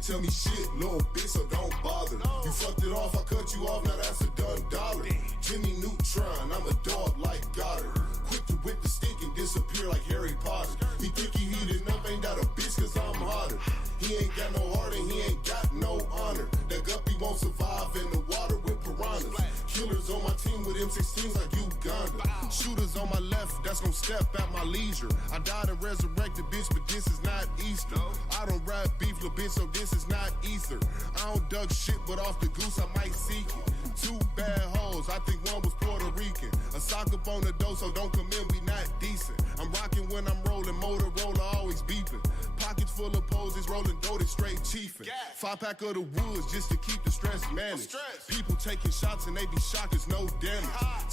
can't tell me shit, little bitch, so don't bother. You fucked it off, I cut you off, now that's a done dollar. Jimmy Neutron, I'm a dog like Goddard. Quick to whip the stick and disappear like Harry Potter. He think he heated up, ain't that a bitch, cause I'm hotter. He ain't got no heart and he ain't got no honor. That guppy won't survive in the water with piranhas. Killers on my team with M16s like Uganda. Shooters on my left, that's gon' step at my leisure. I died and resurrected, bitch, but this is not Easter. I don't rap beef, little bitch, so this is not ether. I don't duck shit, but off the goose I might seek it. Two bad hoes, I think one was Puerto Rican. A sock up on the door, so don't come in, we not decent. I'm rocking when I'm rolling, Motorola always beeping. Pockets full of poses, rolling dough, straight chiefin'. 5-pack of the woods just to keep the stress managed. People taking shots and they be shocked, it's no damage.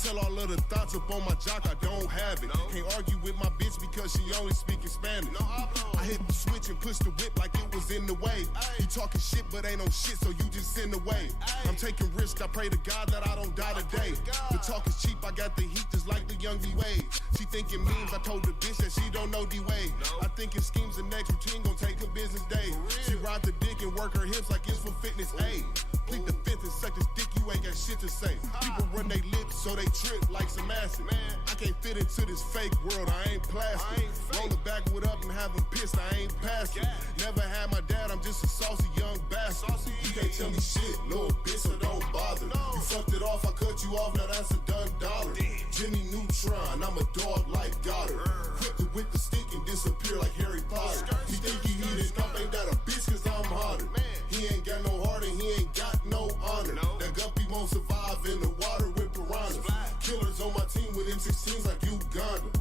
Tell all of the thoughts up on my jock, I don't have it. Can't argue with my bitch because she only speaking Spanish. I hit the switch and push the whip like it was in the way. You talking shit but ain't no shit, so you just in the way. I'm taking risks, I pray to God that I don't die today. The talk is cheap, I got the heat just like the young D-Wade. She thinking memes, I told the bitch that she don't know D-Wade. I thinking schemes, the next routine gon' take a business day. She ride the dick and work her hips like it's for fitness aid. Plead the fifth and suck this dick, you ain't got shit to say. People run they lips so they trip like some acid. I can't fit into this fake world, I ain't plastic. Roll it backward up and have them pissed, I ain't passing. Never had my dad, I'm just a saucy young bastard. You can't tell me shit, little bitch, so don't bother. You fucked it off, I cut you off, now that's a done dollar. Jimmy Neutron, I'm a dog like Goddard. Quick to whip the stick and disappear like Harry Potter. He think he heated up, ain't that a bitch, cause I'm hotter. He ain't got no heart and he ain't got no honor. That guppy won't survive in the water with piranhas. Killers on my team with M16s like Uganda.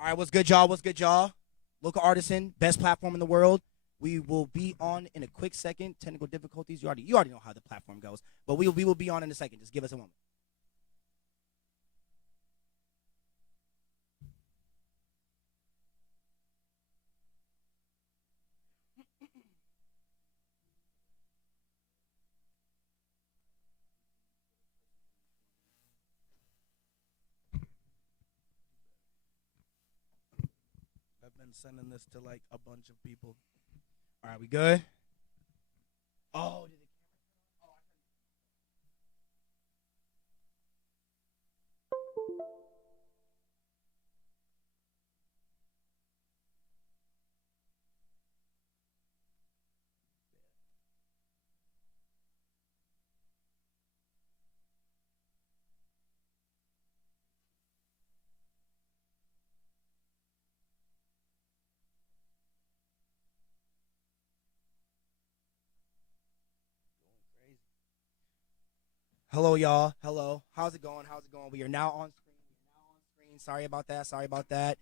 All right, what's good, y'all? What's good, y'all? Local artisan, best platform in the world. We will be on in a quick second. Technical difficulties. You already know how the platform goes, but we will be on in a second. Just give us a moment. I've been sending this to like a bunch of people. All right, we good? Oh, did the camera? Hello, y'all. Hello. How's it going? How's it going? We are now on screen. Sorry about that.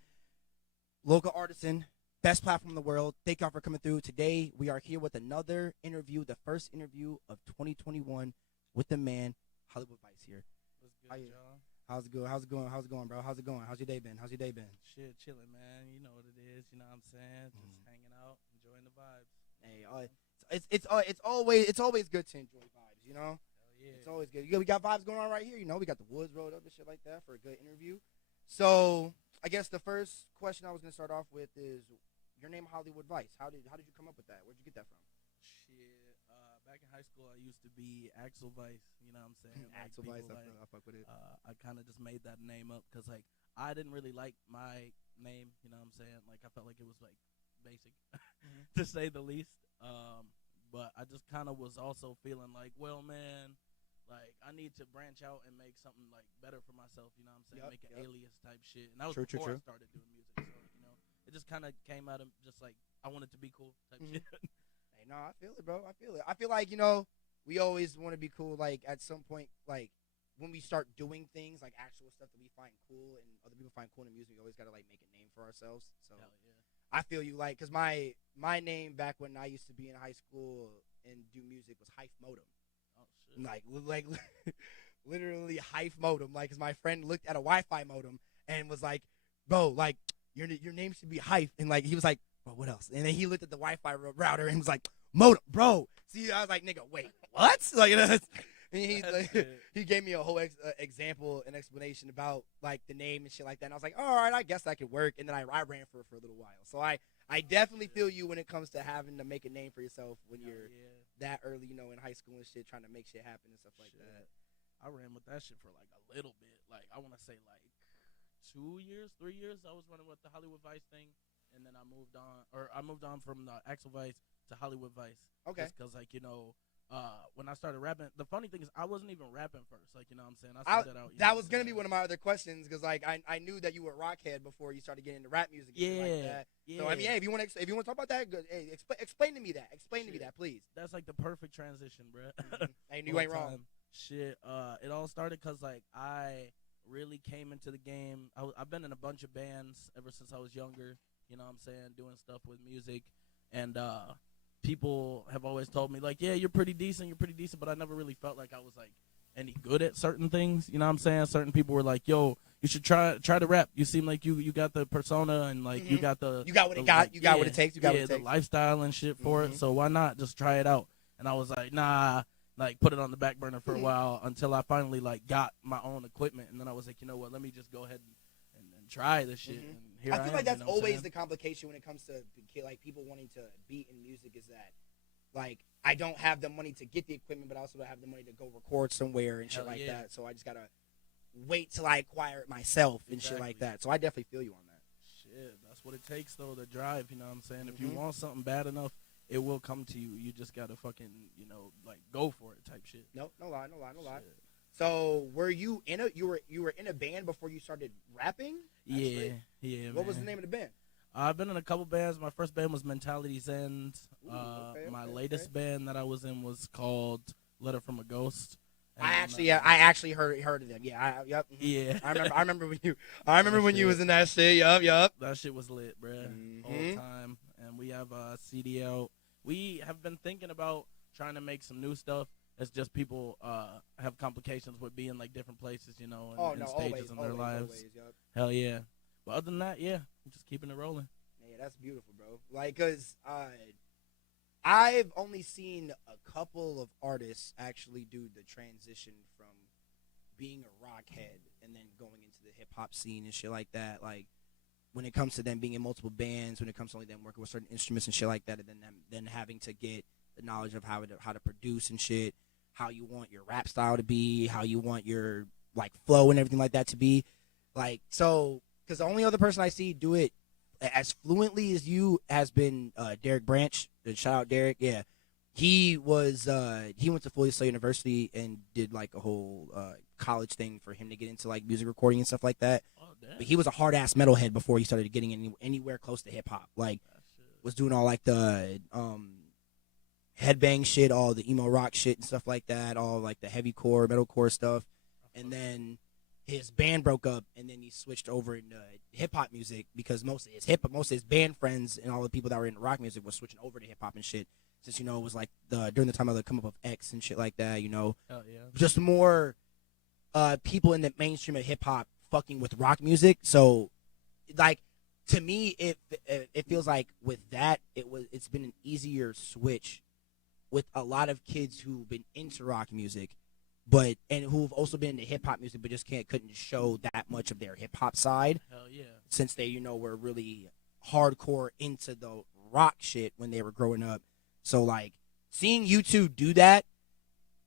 Local artisan, best platform in the world. Thank y'all for coming through. Today, we are here with another interview, the first interview of 2021 with the man, HollyWood Vice here. What's good, y'all? How's it going? How's it going, bro? How's it going? How's your day been? Shit, chilling, man. You know what it is. You know what I'm saying? Just hanging out, enjoying the vibes. Hey, it's always good to enjoy vibes, you know? Yeah. It's always good. We got vibes going on right here. You know, we got the woods rolled up and shit like that for a good interview. So, I guess the first question I was gonna start off with is your name, HollyWood Vice. How did you come up with that? Where'd you get that from? Shit. Back in high school, I used to be Axel Vice. You know what I'm saying? Like, Axel Vice. like, I fuck with it. I kind of just made that name up because like I didn't really like my name. You know what I'm saying? Like I felt like it was like basic, to say the least. But I just kind of was also feeling like, well, man. Like, I need to branch out and make something, like, better for myself, you know what I'm saying? Make an alias type shit. And that was before I started doing music, so, you know, it just kind of came out of just, like, I wanted to be cool type shit. Hey, no, I feel it, bro. I feel like, you know, we always want to be cool, like, at some point, like, when we start doing things, like, actual stuff that we find cool and other people find cool in music, we always got to, like, make a name for ourselves. So, hell yeah. I feel you, like, because my name back when I used to be in high school and do music was Hype Modem. like literally Hive modem. Like, 'cause my friend looked at a Wi-Fi modem and was like, "Bro, like your name should be Hive." And like he was like, "Bro, what else?" And then he looked at the Wi-Fi router and was like, "Modem, bro." See, I was like, "Nigga, wait, what?" Like, and he gave me a whole example and explanation about like the name and shit like that. And I was like, "All right, I guess that could work." And then I ran for it for a little while. So I definitely feel you when it comes to having to make a name for yourself when you're that early, you know, in high school and shit, trying to make shit happen and stuff like that. I ran with that shit for like a little bit. Like, I want to say like 2 years, 3 years. I was running with the Hollywood Vice thing, and then I moved on from the Axel Vice to Hollywood Vice. Okay. Just because, like, you know, when I started rapping, the funny thing is I wasn't even rapping first. Like, you know what I'm saying? I started out. That was going to be one of my other questions, because, like, I knew that you were a rockhead before you started getting into rap music and shit like that. Yeah. So, I mean, hey, if you want to talk about that, good. Hey, explain to me that. Explain to me that, please. That's, like, the perfect transition, bro. Hey, you ain't wrong. Shit, it all started because, like, I really came into the game. I've been in a bunch of bands ever since I was younger, you know what I'm saying, doing stuff with music. And people have always told me, like, yeah, you're pretty decent, but I never really felt like I was, like, any good at certain things, you know what I'm saying? Certain people were like, yo, you should try to rap. You seem like you got the persona, and, like, you got what it takes. The lifestyle and shit for it, so why not just try it out? And I was like, nah. Like, put it on the back burner for a while until I finally, like, got my own equipment. And then I was like, you know what, let me just go ahead and try this shit. And here I feel like that's you know always the complication when it comes to, like, people wanting to be in music, is that, like, I don't have the money to get the equipment, but I also don't have the money to go record somewhere and shit like that. So I just got to wait till I acquire it myself and shit like that. So I definitely feel you on that. Shit, that's what it takes, though, the drive, you know what I'm saying? If you want something bad enough, it will come to you. You just gotta fucking, you know, like, go for it type shit. No lie. So were you in a band before you started rapping? Yeah. What was the name of the band? I've been in a couple bands. My first band was Mentality's End. My latest band that I was in was called Letter from a Ghost. And, I actually heard of them. Yeah. Yeah. I remember when you was in that shit. Yup. That shit was lit, bruh. All time. And we have a CD out. We have been thinking about trying to make some new stuff. It's just people have complications with being, like, different places, you know, and stages in their lives. Hell yeah. But other than that, yeah, I'm just keeping it rolling. Yeah, that's beautiful, bro. Like, 'cause I've only seen a couple of artists actually do the transition from being a rockhead and then going into the hip-hop scene and shit like that. Like, when it comes to them being in multiple bands, when it comes to only them working with certain instruments and shit like that, and then having to get the knowledge of how to produce and shit, how you want your rap style to be, how you want your, like, flow and everything like that to be. Like, so, because the only other person I see do it as fluently as you has been Derek Branch. Shout out Derek. Yeah, he went to Full Sail University and did, like, a whole college thing for him to get into, like, music recording and stuff like that. But he was a hard ass metalhead before he started getting anywhere close to hip hop. Like, was doing all, like, the headbang shit, all the emo rock shit and stuff like that, all, like, the heavy core, metalcore stuff. And then his band broke up, and then he switched over into hip hop music, because most of his band friends and all the people that were in rock music was switching over to hip hop and shit. Since, you know, it was like during the time of the come up of X and shit like that, you know. Hell yeah. Just more people in the mainstream of hip hop fucking with rock music. So, like, to me, it feels like with that, it's been an easier switch with a lot of kids who've been into rock music, and who've also been into hip hop music, but just couldn't show that much of their hip hop side. Hell yeah. Since they, you know, were really hardcore into the rock shit when they were growing up. So, like, seeing you two do that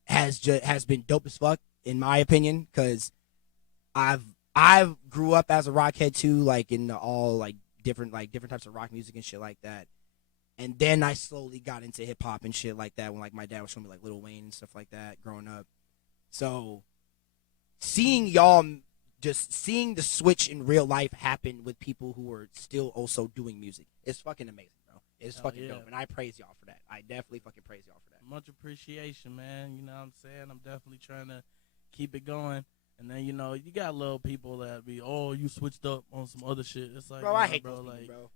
has been dope as fuck, in my opinion, because I grew up as a rockhead too, like, in all, like, different types of rock music and shit like that. And then I slowly got into hip hop and shit like that when, like, my dad was showing me, like, Lil Wayne and stuff like that growing up. So seeing the switch in real life happen with people who are still also doing music is fucking amazing, bro. It's fucking dope, and I praise y'all for that. I definitely fucking praise y'all for that. Much appreciation, man. You know what I'm saying? I'm definitely trying to keep it going. And then, you know, you got little people that be, oh, you switched up on some other shit. It's like, bro, I hate bro, those like, people, bro.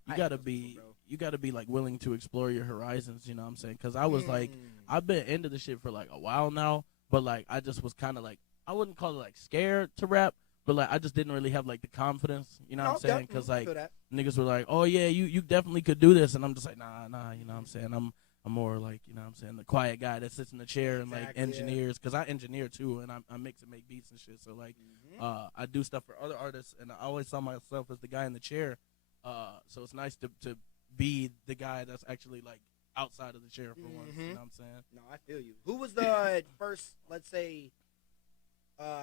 You gotta be like willing to explore your horizons. You know what I'm saying? Because I was like, I've been into the shit for like a while now, but like I just was kind of like I wouldn't call it like scared to rap, but like I just didn't really have like the confidence, you know what I'm saying? Because like niggas were like, oh yeah, you definitely could do this, and I'm just like nah, you know what I'm saying? I'm more like, you know what I'm saying, the quiet guy that sits in the chair and like engineers, because I engineer too, and I mix and make beats and shit. So like I do stuff for other artists, and I always saw myself as the guy in the chair. So it's nice to be the guy that's actually like outside of the chair for once. You know what I'm saying? No, I feel you. Who was the first, let's say,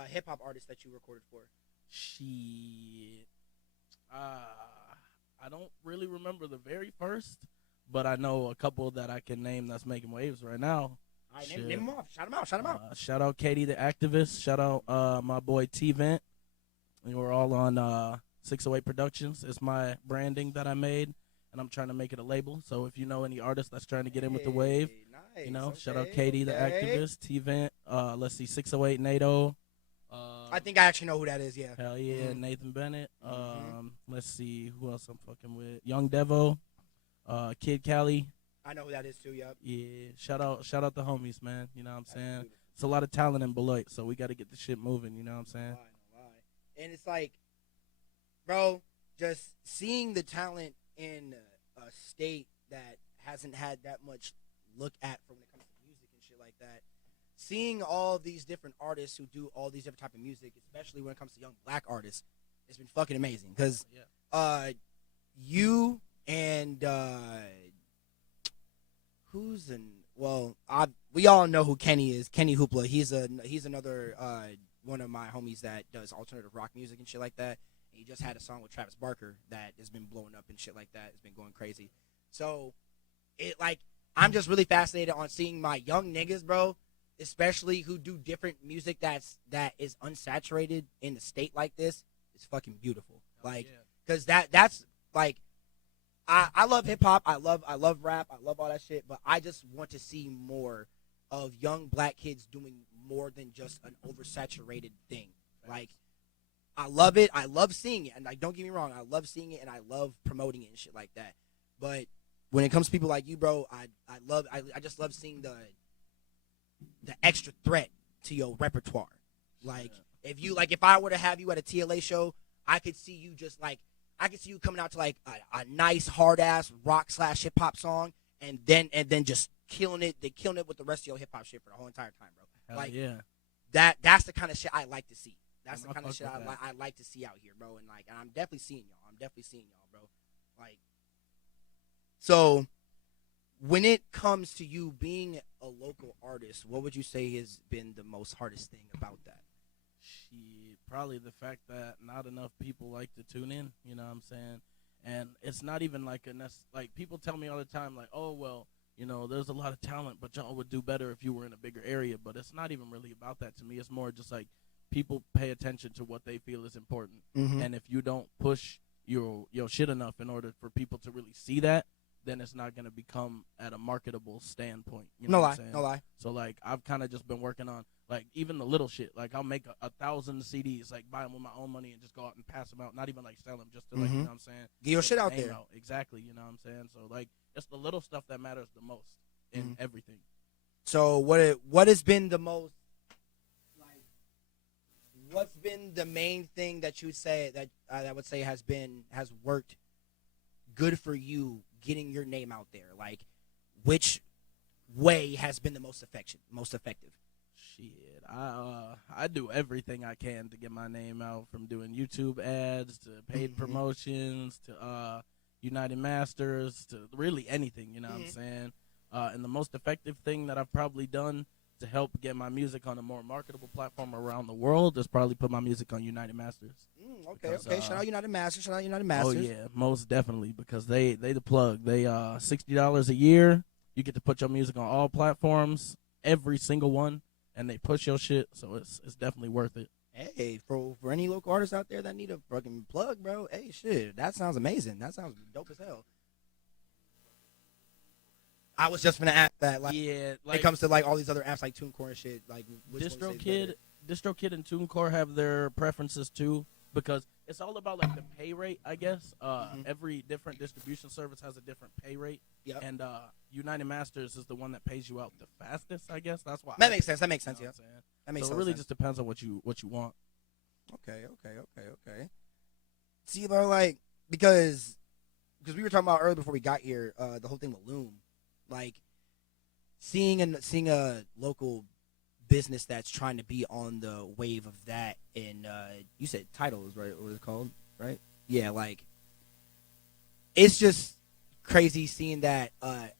hip hop artist that you recorded for? Shit. I don't really remember the very first, but I know a couple that I can name that's making waves right now. All right, name them off. Shout them out. Shout them out. Shout out Katie the Activist. Shout out my boy T-Vent. We were all on 608 Productions. It's my branding that I made, and I'm trying to make it a label. So if you know any artists that's trying to get in with the wave, nice, you know, shout out Katie the Activist, T-Vent. Let's see, 608 NATO. I think I actually know who that is, yeah. Hell yeah, Nathan Bennett. Let's see, who else I'm fucking with? Young Devo, Kid Cali. I know who that is too, yup. Yeah, shout out the homies, man. You know what I'm saying? It's a lot of talent in Beloit, so we got to get the shit moving, you know what I'm saying? No lie. And it's like, bro, just seeing the talent in a state that hasn't had that much look at for when it comes to music and shit like that. Seeing all these different artists who do all these different type of music, especially when it comes to young black artists, it's been fucking amazing. Because you and we all know who Kenny is. Kenny Hoopla. He's another one of my homies that does alternative rock music and shit like that. And he just had a song with Travis Barker that has been blowing up and shit like that. It's been going crazy. So I'm just really fascinated on seeing my young niggas, bro, especially who do different music that is unsaturated in the state like this. It's fucking beautiful. Like, because that's like, I love hip hop. I love rap. I love all that shit. But I just want to see more of young black kids doing more than just an oversaturated thing. Like, I love it. I love seeing it. And like, don't get me wrong, I love seeing it and I love promoting it and shit like that. But when it comes to people like you, bro, I just love seeing the extra threat to your repertoire. Like, if I were to have you at a T.L.A. show, I could see you coming out to like a nice hard ass rock / hip hop song, and then just killing it with the rest of your hip hop shit for the whole entire time, bro. Hell like yeah. That's the kind of shit I like to see. That's the kind of shit I like to see out here, bro. And like, I'm definitely seeing y'all, bro. Like, so when it comes to you being a local artist, what would you say has been the most hardest thing about that? Shit, probably the fact that not enough people like to tune in, you know what I'm saying? And it's not even like like people tell me all the time, like, oh, well, you know, there's a lot of talent, but y'all would do better if you were in a bigger area. But it's not even really about that to me. It's more just like people pay attention to what they feel is important. And if you don't push your shit enough in order for people to really see that, then it's not going to become at a marketable standpoint. You know what I'm saying? No lie. So, like, I've kind of just been working on, like, even the little shit. Like, I'll make 1,000 CDs, like, buy them with my own money and just go out and pass them out. Not even, like, sell them, just to, like, you know what I'm saying? Get your shit out there. Exactly, you know what I'm saying? So, like, it's the little stuff that matters the most in everything. So, what has been the most, like, what's been the main thing that you would say that I would say has worked good for you getting your name out there? Like, which way has been the most effective? Shit, I do everything I can to get my name out, from doing YouTube ads to paid promotions to United Masters to really anything, you know what I'm saying? And the most effective thing that I've probably done to help get my music on a more marketable platform around the world is probably put my music on United Masters. Okay. Shout out United Masters. Oh yeah, most definitely, because they the plug. They $60 a year. You get to put your music on all platforms, every single one, and they push your shit. So it's definitely worth it. Hey, for any local artists out there that need a fucking plug, bro. Hey, shit, that sounds amazing. That sounds dope as hell. I was just gonna ask that. Like, yeah, when it comes to like all these other apps like TuneCore and shit, like DistroKid and TuneCore have their preferences too, because it's all about like the pay rate, I guess. Every different distribution service has a different pay rate. Yep. And United Masters is the one that pays you out the fastest, I guess. That's why. That makes sense. That makes sense. You know Yeah. what I'm saying? That makes so it total really sense. just depends on what you want. Okay. See, bro, like because we were talking about earlier before we got here, the whole thing with Loom, like seeing a local business that's trying to be on the wave of that, and you said titles, right? What was it called, right? Yeah, like it's just crazy seeing that.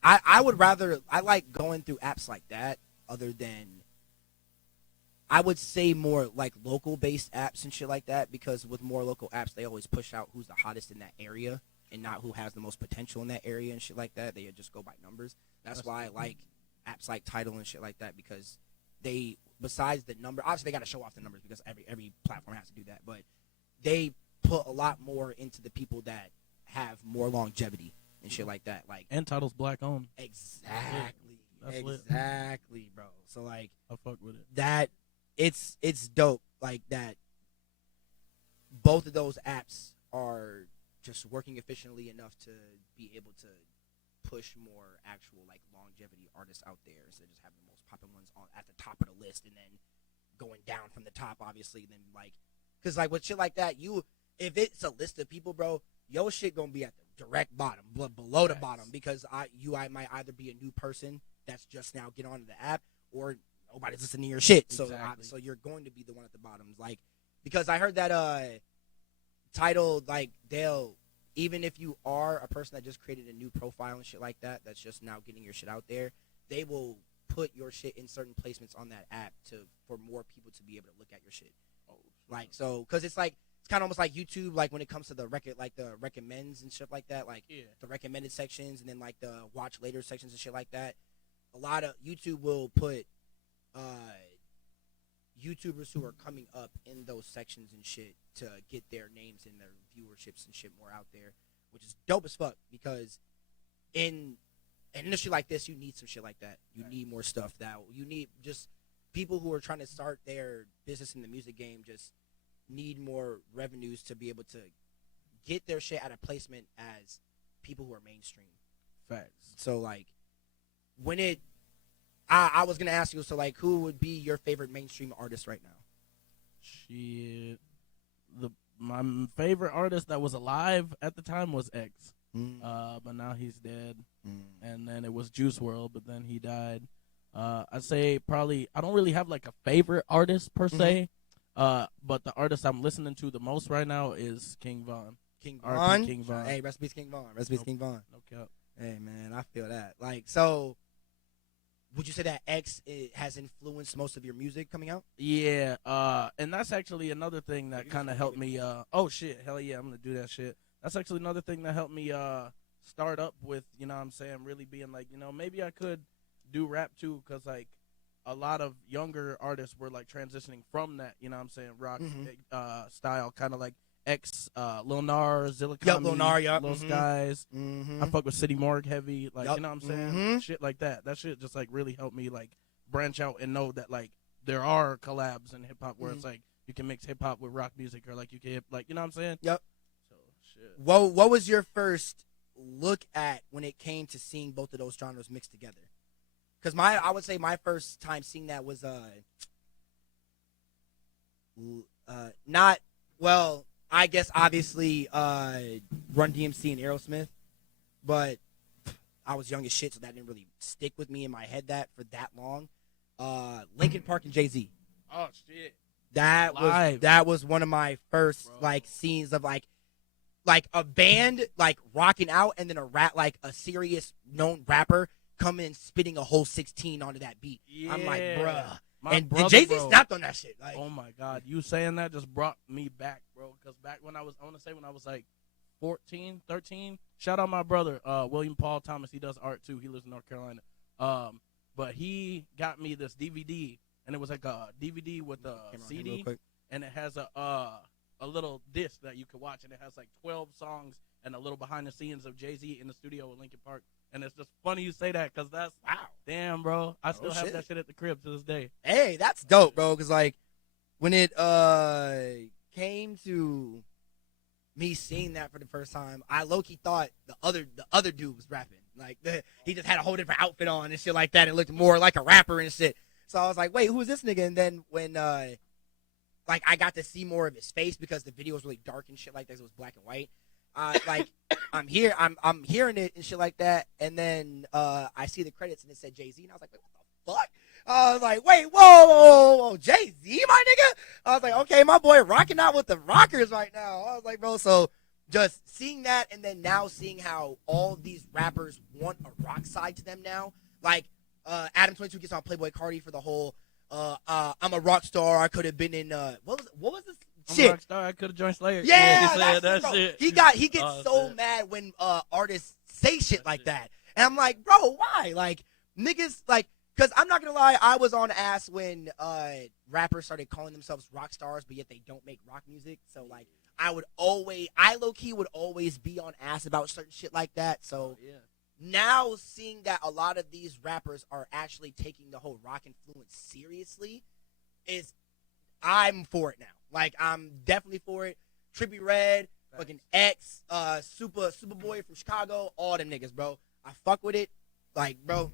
I would rather like going through apps like that other than. I would say more like local-based apps and shit like that, because with more local apps, they always push out who's the hottest in that area and not who has the most potential in that area and shit like that. They just go by numbers. That's why I like apps like Tidal and shit like that, because they, besides the number, obviously they got to show off the numbers because every platform has to do that, but they put a lot more into the people that have more longevity and shit like that. Like, And Tidal's black owned. Exactly. That's lit. Exactly, bro. So like I fuck with it. that. It's dope, like that. Both of those apps are just working efficiently enough to be able to push more actual like longevity artists out there instead of just having the most popping ones on at the top of the list and then going down from the top, obviously. Then like, cause like with shit like that, if it's a list of people, bro, your shit gonna be at the direct bottom, below the bottom, because I might either be a new person that's just now get onto the app, or nobody's listening to your shit, so Exactly. so you're going to be the one at the bottom. Like, because I heard that Tidal, like they'll, even if you are a person that just created a new profile and shit like that, that's just now getting your shit out there, they will put your shit in certain placements on that app for more people to be able to look at your shit. Like, so, because it's kind of almost like YouTube, like when it comes to the the recommends and shit like that, like the recommended sections and then like the watch later sections and shit like that. A lot of YouTube will put YouTubers who are coming up in those sections and shit to get their names and their viewerships and shit more out there, which is dope as fuck, because in an industry like this, you need some shit like that. You need more stuff you need. Just people who are trying to start their business in the music game just need more revenues to be able to get their shit at a placement as people who are mainstream. Facts. So like when I was gonna ask you, so like, who would be your favorite mainstream artist right now? Shit, my favorite artist that was alive at the time was X, but now he's dead. And then it was Juice WRLD, but then he died. I'd say probably I don't really have like a favorite artist per se, but the artist I'm listening to the most right now is King Von. King R.I.P. Von. King Von. Hey, rest in peace, King Von. Rest in peace, King Von. No cap. Hey man, I feel that. Like, so would you say that X has influenced most of your music coming out? Yeah, and that's actually another thing that kind of helped me. Oh shit, hell yeah, I'm gonna do that shit. That's actually another thing that helped me start up with, you know what I'm saying, really being like, you know, maybe I could do rap too, because like a lot of younger artists were like transitioning from that, you know what I'm saying, rock style, kind of like X, Lil Nas, Zillakami, Lil Nas, Lil Skies. I fuck with City Morgue heavy, like, you know what I'm saying? Shit like that. That shit just like really helped me like branch out and know that like there are collabs in hip hop where it's like you can mix hip hop with rock music, or like you can like, you know what I'm saying? Yep. So shit. What was your first look at when it came to seeing both of those genres mixed together? Because I would say my first time seeing that was not, well, I guess obviously Run DMC and Aerosmith, but I was young as shit, so that didn't really stick with me in my head for that long. Linkin Park and Jay-Z. Oh shit. That was one of my first like scenes of like a band like rocking out, and then a serious known rapper come in spitting a whole 16 onto that beat. Yeah. I'm like, bruh. And Jay-Z snapped on that shit. Like, oh my God, you saying that just brought me back, bro. Because back when I was like 14, 13, shout out my brother, William Paul Thomas. He does art too. He lives in North Carolina. But he got me this DVD, and it was like a DVD with a CD, and it has a little disc that you could watch, and it has like 12 songs and a little behind the scenes of Jay-Z in the studio with Linkin Park. And it's just funny you say that, because that's, wow, damn, bro. I still have that shit at the crib to this day. Hey, that's dope, bro, because, like, when it came to me seeing that for the first time, I low-key thought the other dude was rapping. Like, he just had a whole different outfit on and shit like that. It looked more like a rapper and shit. So I was like, wait, who is this nigga? And then when, like, I got to see more of his face because the video was really dark and shit like that. It was black and white. Like, I'm hearing it and shit like that. And then I see the credits and it said Jay-Z. And I was like, wait, what the fuck? I was like, wait, whoa, Jay-Z, my nigga? I was like, okay, my boy rocking out with the rockers right now. I was like, bro, so just seeing that and then now seeing how all these rappers want a rock side to them now. Like, Adam 22 gets on Playboy Cardi for the whole, I'm a rock star. I could have been in, what was this? I'm a rock star. I could have joined Slayer. Yeah, he said that bro. shit. He gets so mad when artists say shit like that. And I'm like, bro, why? Like, niggas, like, because I'm not going to lie, I was on ass when rappers started calling themselves rock stars, but yet they don't make rock music. So, like, I low-key would always be on ass about certain shit like that. So, now seeing that a lot of these rappers are actually taking the whole rock influence seriously I'm for it now. Like, I'm definitely for it. Trippie Redd, fucking X, Superboy from Chicago, all them niggas, bro. I fuck with it. Like, bro,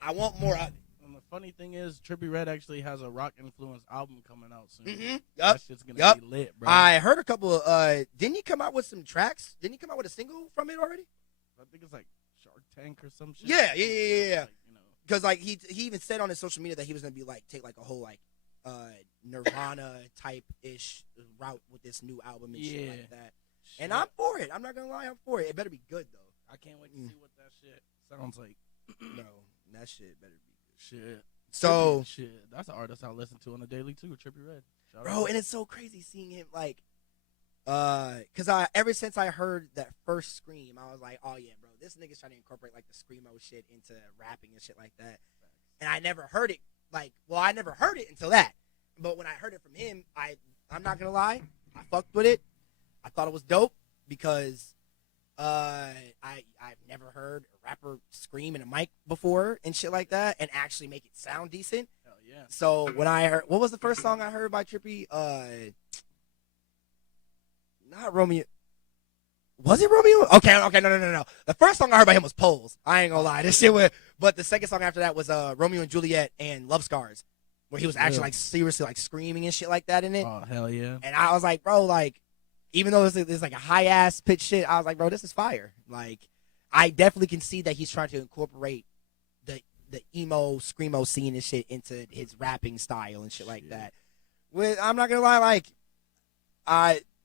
I want more of it. And the funny thing is, Trippie Redd actually has a rock-influenced album coming out soon. Mm-hmm. Yep. That shit's gonna be lit, bro. I heard a couple of, didn't he come out with some tracks? Didn't he come out with a single from it already? I think it's like Shark Tank or some shit. Yeah. Like, you know. Because, like, he even said on his social media that he was going to be, like, take, like, a whole, like, Nirvana type-ish route with this new album and shit like that. Shit. And I'm for it. I'm not going to lie. I'm for it. It better be good, though. I can't wait to see what that shit sounds like. No, that shit better be good. Shit. So. Shit. That's an artist I listen to on the daily, too, Trippie Redd. Bro, and it's so crazy seeing him, like, because ever since I heard that first scream, I was like, oh, yeah, bro, this nigga's trying to incorporate, like, the screamo shit into rapping and shit like that. And I never heard it. Like, well, I never heard it until that. But when I heard it from him, I'm not going to lie, I fucked with it. I thought it was dope because I've never heard a rapper scream in a mic before and shit like that and actually make it sound decent. Hell yeah. So when I heard, what was the first song I heard by Trippie? Not Romeo. Was it Romeo? Okay, no. The first song I heard by him was Poles. I ain't gonna lie, this shit was. But the second song after that was Romeo and Juliet and Love Scars, where he was actually like seriously like screaming and shit like that in it. Oh hell yeah! And I was like, bro, like, even though it's like a high ass pitch shit, I was like, bro, this is fire. Like, I definitely can see that he's trying to incorporate the emo screamo scene and shit into his rapping style and shit like that. I'm not gonna lie, like,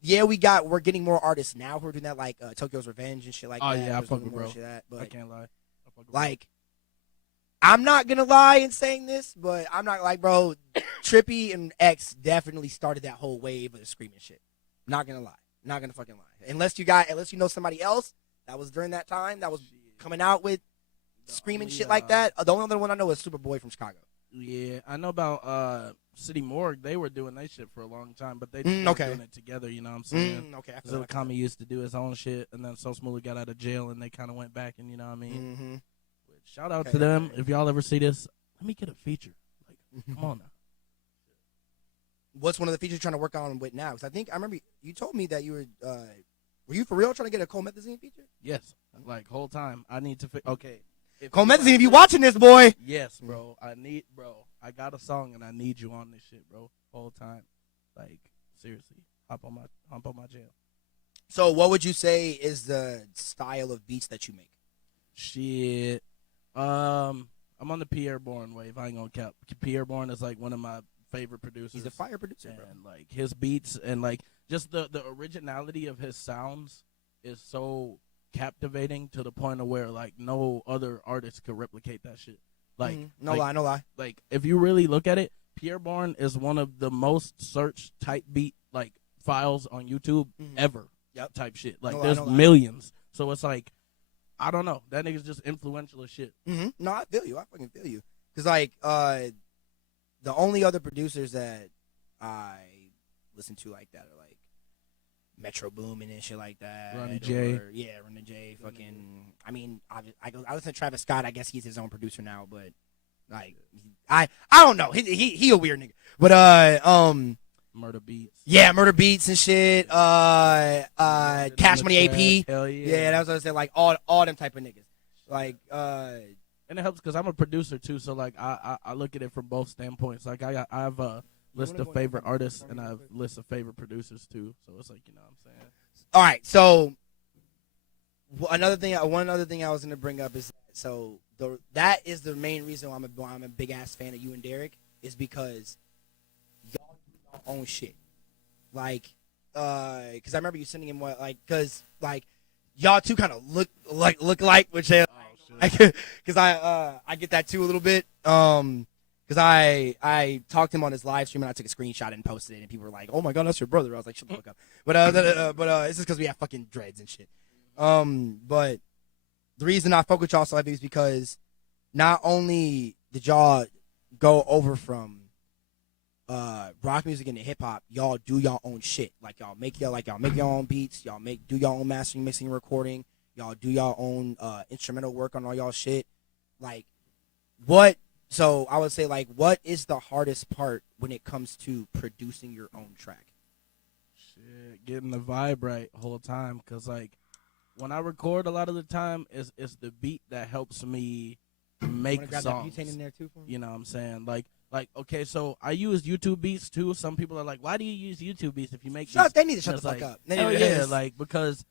yeah, we're getting more artists now who are doing that, like Tokyo's Revenge and shit like that. Oh yeah, I fuck with bro. But I can't lie. Like, I'm not gonna lie in saying this, but I'm not like, bro, Trippie and X definitely started that whole wave of the screaming shit. Not gonna lie, not gonna fucking lie. Unless you know somebody else that was during that time that was coming out with screaming shit like that. The only other one I know is Superboy from Chicago. Yeah, I know about City Morgue. They were doing that shit for a long time, but they just weren't doing it together. You know what I'm saying? Okay. Zilla Kami used to do his own shit, and then So Smoothly got out of jail, and they kind of went back, and you know what I mean? Mm-hmm. Shout out to them. If y'all ever see this, let me get a feature. Like, come on now. What's one of the features you're trying to work on with now? Because I remember you told me that you were you for real trying to get a Comethazine feature? Yes. Like, whole time. I need to okay. Comethazine, if you watching this, boy. Yes, bro. I got a song, and I need you on this shit, bro. Whole time. Like, seriously. Hop on my jam. So what would you say is the style of beats that you make? Shit. I'm on the Pierre Bourne wave. I ain't gonna cap. Pierre Bourne is like one of my favorite producers. He's a fire producer, and bro. Like his beats and like just the originality of his sounds is so captivating to the point of where like no other artist could replicate that shit. Like no lie. Like if you really look at it, Pierre Bourne is one of the most searched type beat like files on YouTube ever. Yep. Type shit. Like No there's lie. millions. So it's like I don't know. That nigga's just influential as shit. No, I feel you. I fucking feel you. Because, like, the only other producers that I listen to like that are, like, Metro Boomin and shit like that. Ronnie J. Ronnie J. Fucking, I mean, I listen to Travis Scott. I guess he's his own producer now, but, like, I don't know. He a weird nigga. But, Murder Beats. Yeah, Murder Beats and shit. Cash Money AP. Hell yeah. Yeah, that's what I said. Like all them type of niggas. Like and it helps because I'm a producer too, so like I look at it from both standpoints. Like I have a list of favorite artists and I have a list of favorite producers too. So it's like, you know what I'm saying. All right, so one other thing I was gonna bring up is that is the main reason why I'm a big ass fan of you and Derek is because y'all do your own shit. Like, because I remember you sending him what because y'all two kind of look like, which because I get that too a little bit. Because I talked to him on his live stream and I took a screenshot and posted it and people were like, "Oh my god, that's your brother." I was like, "Shut the fuck up." But it's just because we have fucking dreads and shit. But the reason I fuck with y'all so heavy is because not only did y'all go over from rock music into hip hop, y'all do y'all own shit. Like y'all make your own beats, do y'all own mastering, mixing, recording, y'all do y'all own instrumental work on all y'all shit. Like so I would say what is the hardest part when it comes to producing your own track? Shit, getting the vibe right the whole time, cause when I record a lot of the time it's the beat that helps me make songs. That butane in there too for me? You know what I'm saying? Like okay, so I use YouTube beats too. Some people are like, "Why do you use YouTube beats if you make beats?" They need to shut the fuck up. Hell yeah, because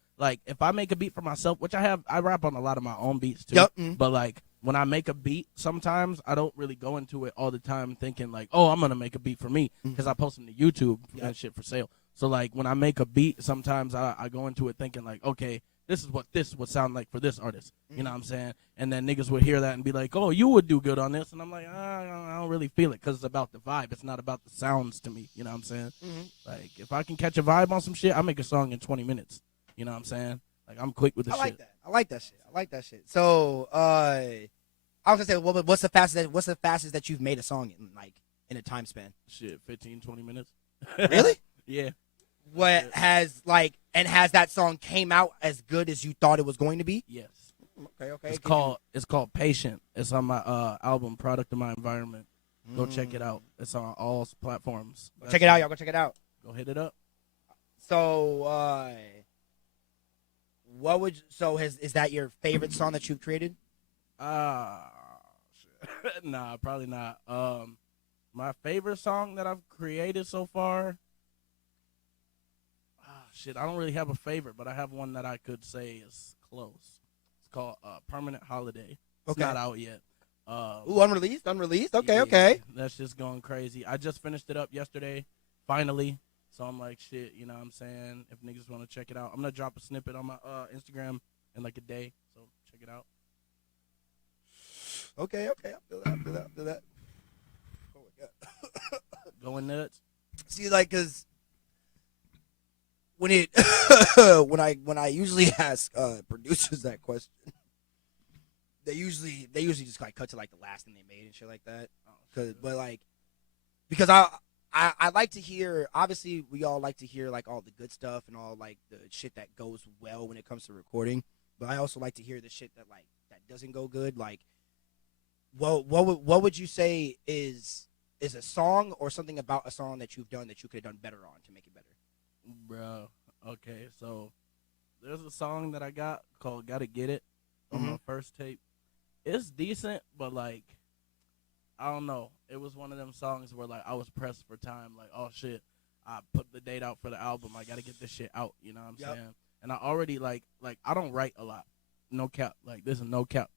if I make a beat for myself, which I rap on a lot of my own beats too. Yep. But when I make a beat, sometimes I don't really go into it all the time thinking "Oh, I'm gonna make a beat for me," because I post them to YouTube and shit for sale. So when I make a beat, sometimes I go into it thinking okay, this is what this would sound like for this artist. You know what I'm saying? And then niggas would hear that and be like, "Oh, you would do good on this." And I'm like, I don't really feel it because it's about the vibe. It's not about the sounds to me. You know what I'm saying? Mm-hmm. If I can catch a vibe on some shit, I make a song in 20 minutes. You know what I'm saying? I'm quick with this shit. I like that shit. So, I was gonna say, what's the fastest that you've made a song in a time span? Shit, 15, 20 minutes. Really? Yeah. Has that song came out as good as you thought it was going to be? Yes. Okay. It's called Patient. It's on my album Product of My Environment. Go check it out. It's on all platforms. Check it out, y'all. Go check it out. Go hit it up. So, is that your favorite song that you've created? Shit. Nah, probably not. My favorite song that I've created so far. Shit, I don't really have a favorite, but I have one that I could say is close. It's called Permanent Holiday. It's not out yet. Unreleased? Okay, yeah, okay. That's just going crazy. I just finished it up yesterday, finally. So I'm like, shit, you know what I'm saying? If niggas want to check it out, I'm going to drop a snippet on my Instagram in a day. So check it out. Okay. I feel that. Oh, my God. Going nuts. See, because when I usually ask producers that question, they usually just cut to the last thing they made and shit like that. Because I like to hear, obviously we all like to hear all the good stuff and all the shit that goes well when it comes to recording, but I also like to hear the shit that that doesn't go good. What would you say is a song or something about a song that you've done that you could have done better on to make it better? Bro, okay, so there's a song that I got called Gotta Get It on my first tape. It's decent, but I don't know. It was one of them songs where I was pressed for time. Oh shit, I put the date out for the album. I gotta get this shit out. You know what I'm saying? And I already I don't write a lot. No cap. This is no cap.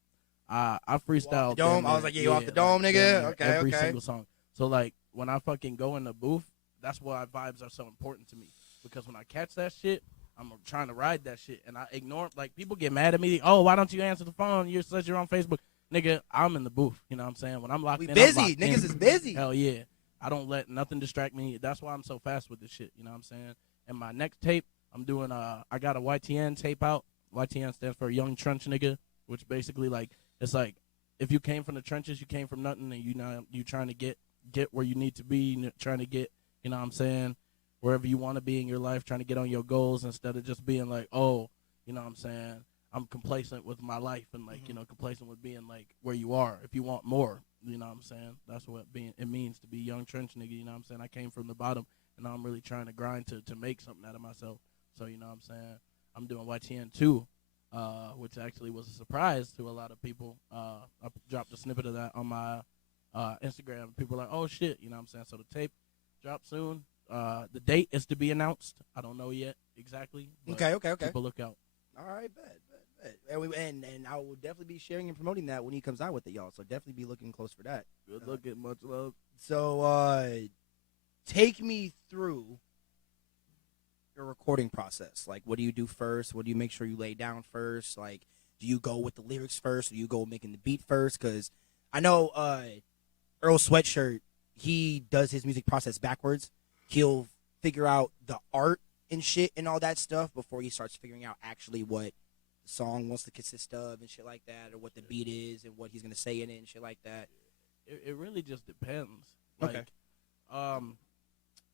I freestyle. Dome. I was like, you off the dome, nigga. Okay, every single song. So when I fucking go in the booth, that's why vibes are so important to me. Because when I catch that shit, I'm trying to ride that shit, and I ignore. People get mad at me. Oh, why don't you answer the phone? You're on Facebook, nigga. I'm in the booth. You know what I'm saying? When I'm locked in, busy. I'm locked Niggas in. is busy. Hell yeah. I don't let nothing distract me. That's why I'm so fast with this shit. You know what I'm saying? And my next tape, I'm doing. I got a YTN tape out. YTN stands for Young Trench Nigga, which basically it's if you came from the trenches, you came from nothing, and you trying to get where you need to be, trying to get, you know what I'm saying, wherever you want to be in your life, trying to get on your goals instead of just being oh, you know what I'm saying, I'm complacent with my life and complacent with being where you are. If you want more, you know what I'm saying, that's what it means to be young trench nigga. You know what I'm saying? I came from the bottom and I'm really trying to grind to make something out of myself. So you know what I'm saying, I'm doing YTN 2, which actually was a surprise to a lot of people. I dropped a snippet of that on my Instagram. People were like, oh shit, you know what I'm saying. So the tape drops soon. The date is to be announced. I don't know yet exactly. Okay. Keep a lookout. All right, bet. And I will definitely be sharing and promoting that when he comes out with it, y'all. So definitely be looking close for that. Good looking, much love. So take me through your recording process. Like, what do you do first? What do you make sure you lay down first? Like, do you go with the lyrics first? Or do you go making the beat first? Because I know Earl Sweatshirt, he does his music process backwards. He'll figure out the art and shit and all that stuff before he starts figuring out actually what the song wants to consist of and shit like that, or what the beat is and what he's gonna say in it and shit like that. It really just depends. Okay. A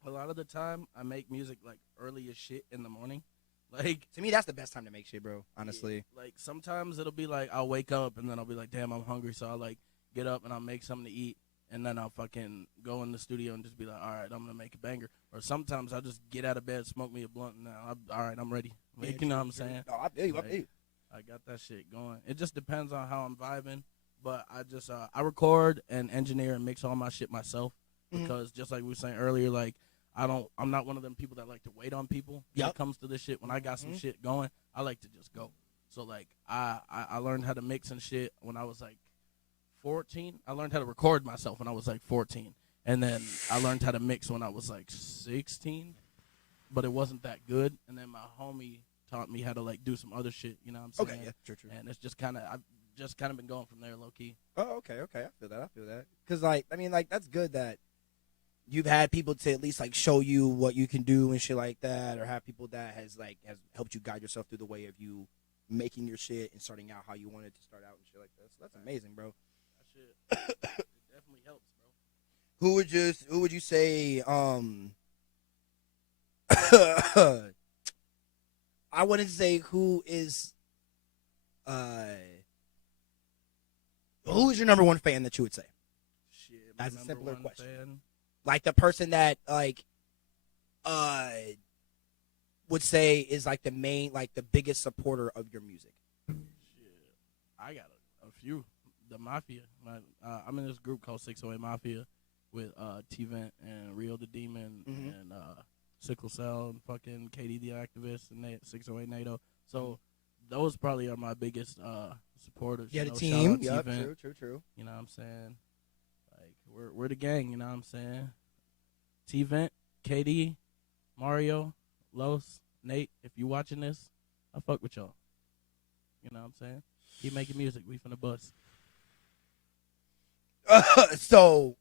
lot of the time I make music like early as shit in the morning. Like, to me, that's the best time to make shit, bro. Honestly. Yeah, like sometimes it'll be like I'll wake up and then I'll be like, damn, I'm hungry, so I'll like get up and I'll make something to eat. And then I'll fucking go in the studio and just be like, all right, I'm going to make a banger. Or sometimes I'll just get out of bed, smoke me a blunt, and all right, I'm ready. Like, you know what I'm saying? No, I feel you. Like, I got that shit going. It just depends on how I'm vibing. But I just, I record and engineer and mix all my shit myself. Because just like we were saying earlier, like, I'm not one of them people that like to wait on people when it comes to this shit. When I got some shit going, I like to just go. So, like, I learned how to mix and shit when I was, like, 14. I learned how to record myself when I was like 14, and then I learned how to mix when I was like 16, but it wasn't that good. And then my homie taught me how to like do some other shit. You know what I'm saying? Okay, yeah, true. And it's just kind of I've just kind of been going from there, low key. Oh, okay. I feel that. Because like, I mean, like, that's good that you've had people to at least like show you what you can do and shit like that, or have people that has helped you guide yourself through the way of you making your shit and starting out how you wanted to start out and shit like that. So that's amazing, bro. It definitely helps, bro. Who would you say I wouldn't say who is your number one fan that you would say? Shit, as a simpler question. Fan. Like the person that like would say is like the main, like the biggest supporter of your music. Shit. I got a few. The Mafia. I'm in this group called 608 Mafia with T-Vent and Real the Demon and Sickle Cell and fucking KD the Activist and 608 NATO. So those probably are my biggest supporters. Yeah, you the know, team. shout out Yeah, T-Vent. true. You know what I'm saying? Like we're the gang. You know what I'm saying? T-Vent, KD, Mario, Los, Nate. If you watching this, I fuck with y'all. You know what I'm saying? Keep making music. We finna bust. So,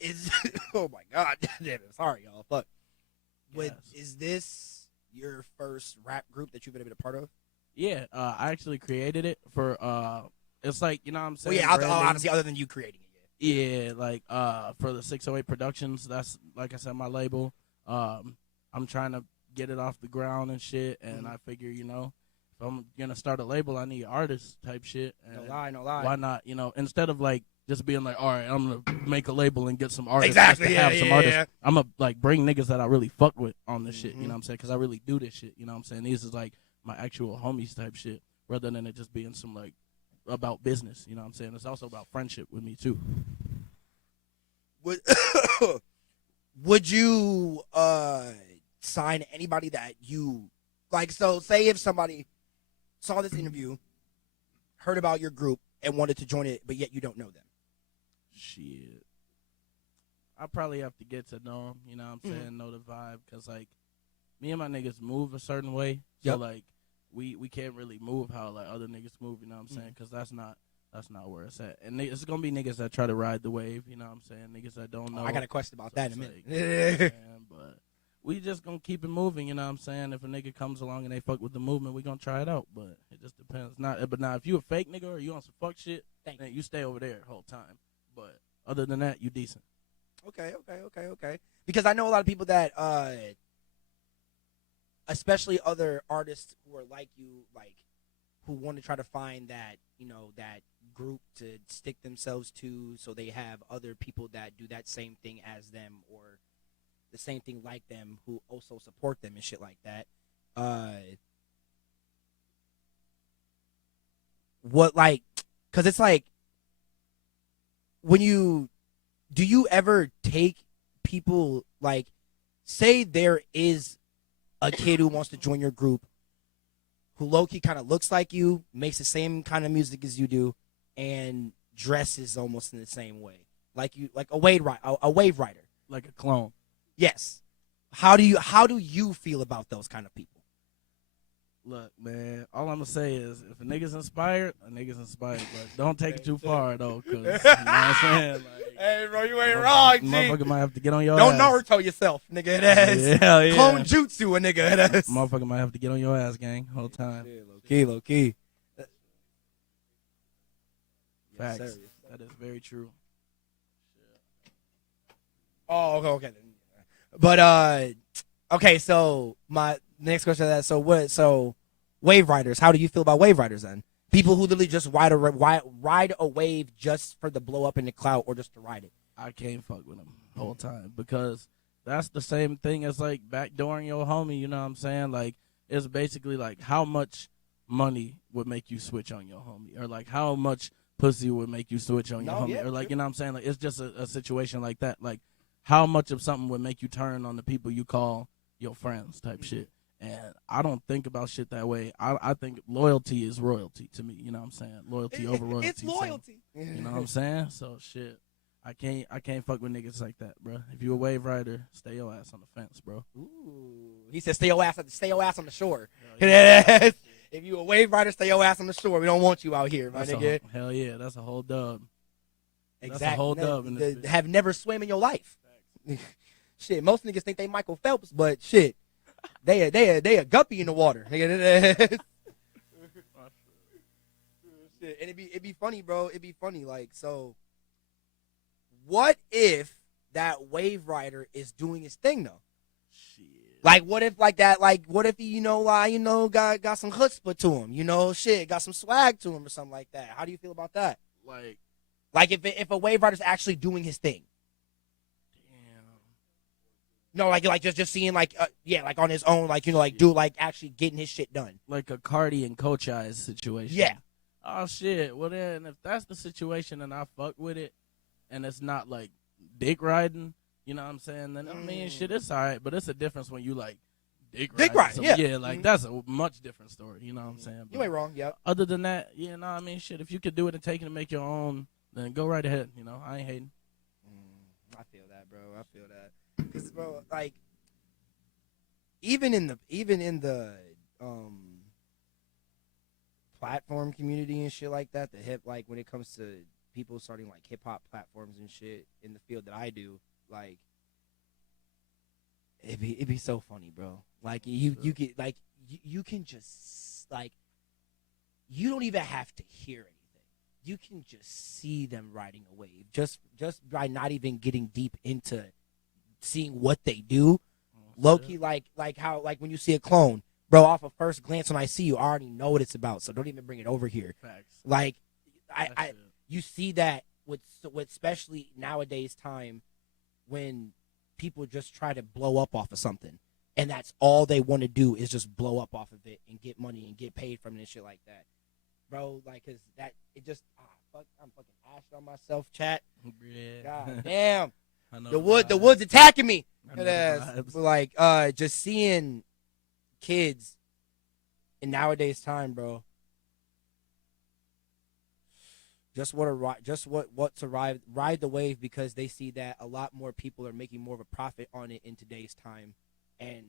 is oh my god, damn it, sorry y'all, but is this your first rap group that you've been a part of? Yeah, I actually created it for it's like, you know what I'm saying? Well, yeah, honestly, other than you creating it, yeah, like for the 608 Productions, that's like I said, my label. I'm trying to get it off the ground and shit, and I figure, you know, if I'm gonna start a label, I need artists type shit. And no lie. Why not? You know, instead of like just being like, all right, I'm gonna make a label and get some artists. Exactly. Just to have some artists. I'm gonna like bring niggas that I really fuck with on this shit. You know what I'm saying? Because I really do this shit. You know what I'm saying? These is like my actual homies type shit, rather than it just being some like about business. You know what I'm saying? It's also about friendship with me too. Would you sign anybody that you like? So say if somebody saw this interview, heard about your group, and wanted to join it, but yet you don't know them. Shit. I probably have to get to know them, you know what I'm saying, know the vibe, because, like, me and my niggas move a certain way, so, like, we can't really move how, like, other niggas move, you know what I'm saying, because that's not where it's at. And it's going to be niggas that try to ride the wave, you know what I'm saying, niggas that don't know. I got a question about that in a minute. Like, but we just gonna keep it moving, you know what I'm saying? If a nigga comes along and they fuck with the movement, we gonna try it out, but it just depends. But now if you a fake nigga or you on some fuck shit, then you stay over there the whole time. But other than that, you decent. Okay. Because I know a lot of people that, especially other artists who are like you, like, who want to try to find that, you know, that group to stick themselves to, so they have other people that do that same thing as them, or the same thing like them who also support them and shit like that. What like, cause it's like when do you ever take people like, say there is a kid who wants to join your group who low-key kind of looks like you, makes the same kind of music as you do, and dresses almost in the same way, like a wave rider, like a clone. Yes. How do you feel about those kind of people? Look, man, all I'm gonna say is if a nigga's inspired, a nigga's inspired. But don't take it too far though, cause you know what I'm saying. Like, hey, bro, you ain't wrong, G. Motherfucker might have to get on your Don't ass. Naruto yourself, nigga. It is. Yeah. Clone jutsu, a nigga. It is. Motherfucker might have to get on your ass, gang, whole time. Yeah, low key. Facts. Yes, that is very true. Oh, okay. But okay. So my next question is that. So wave riders. How do you feel about wave riders then? People who literally just ride a wave just for the blow up in the cloud or just to ride it. I can't fuck with them the whole time because that's the same thing as like backdooring your homie. You know what I'm saying? Like it's basically like how much money would make you switch on your homie, or like how much pussy would make you switch on your homie, yeah, or like true. you know what I'm saying? Like it's just a situation like that. Like how much of something would make you turn on the people you call your friends type shit. And I don't think about shit that way. I think loyalty is royalty to me. You know what I'm saying? Loyalty over royalty. It's loyalty. So, you know what I'm saying? So shit, I can't fuck with niggas like that, bro. If you a wave rider, stay your ass on the fence, bro. Ooh, he said stay your ass on the shore. Yeah. If you a wave rider, stay your ass on the shore. We don't want you out here, my nigga. Hell yeah, that's a whole dub. Exactly. That's a whole dub in this bitch. Have never swam in your life. Shit, most niggas think they Michael Phelps, but shit, they a guppy in the water. Shit, and it'd be funny, bro. It'd be funny, like, so. What if that wave rider is doing his thing though? Shit. Like, what if like that? Like, what if he, got some chutzpah to him? Shit, got some swag to him or something like that. How do you feel about that? Like if a wave rider's actually doing his thing. No, like just seeing like on his own, like dude, like actually getting his shit done, like a Cardi and Coach Eyes situation. Yeah. Oh shit. Well then, if that's the situation and I fuck with it, and it's not like dick riding, you know what I'm saying? Then I mean, shit, it's alright. But it's a difference when you like dick riding. Yeah, like that's a much different story. You know what I'm saying? But you ain't wrong. Yep. Other than that, yeah, no, I mean, shit. If you could do it and take it and make your own, then go right ahead. You know, I ain't hating. I feel that, bro. I feel that. Cause, bro, like, even in the platform community and shit like that, like when it comes to people starting like hip hop platforms and shit in the field that I do, like, it'd be so funny, bro. Like you get like you can just like you don't even have to hear anything. You can just see them riding a wave just by not even getting deep into seeing what they do. Low key, like how like when you see a clone, bro, off of first glance when I see you, I already know what it's about. So don't even bring it over here. Facts. Like I you see that with especially nowadays time when people just try to blow up off of something, and that's all they want to do is just blow up off of it and get money and get paid from it and shit like that, bro. Like, cause that it just I'm fucking ashed on myself, chat. Yeah. God damn. The vibes. wood's attacking me. But Like just seeing kids in nowadays time, bro. Just what to ride the wave because they see that a lot more people are making more of a profit on it in today's time, and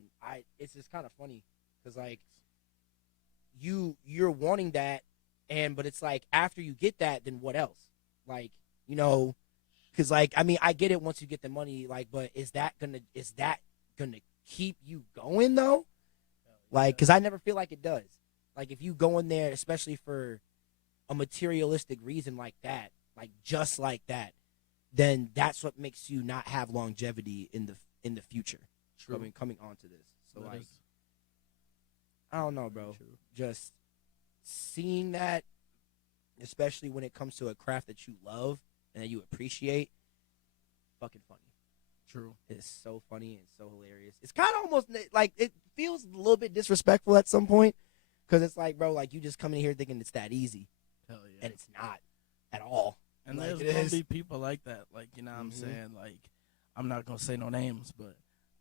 it's just kind of funny because like you're wanting that, but it's like after you get that, then what else? Like because like I mean I get it once you get the money, like, but is that gonna keep you going though? Like, because I never feel like it does. Like if you go in there, especially for a materialistic reason like that, like just like that, then that's what makes you not have longevity in the future. True. Coming onto this, so That like is I don't know, bro. true. Just seeing that, especially when it comes to a craft that you love and that you appreciate, fucking funny. True. It's so funny and so hilarious. It's kind of almost like it feels a little bit disrespectful at some point because it's like, bro, like you just coming in here thinking it's that easy, Hell yeah. and it's not at all. And like, there's gonna be people like that. Like, you know what I'm saying? Like, I'm not gonna say no names, but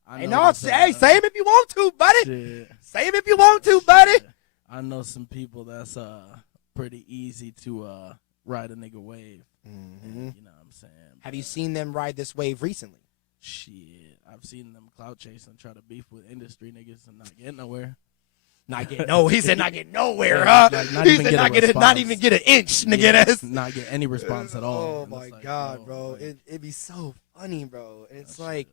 I know. Hey, say them if you want to, buddy. Shit. Say them if you want to, buddy. Shit. I know some people that's pretty easy to ride a nigga wave. And, you know what I'm saying? Have you seen them ride this wave recently? Shit, I've seen them clout chase and try to beef with industry niggas and not get nowhere. He said not get nowhere, Yeah, huh? like, not He even said get a not response. even get an inch, nigga. Yeah, That's not get any response at all. Oh And my it's like, god, bro. like, It'd be so funny, bro. And it's that like,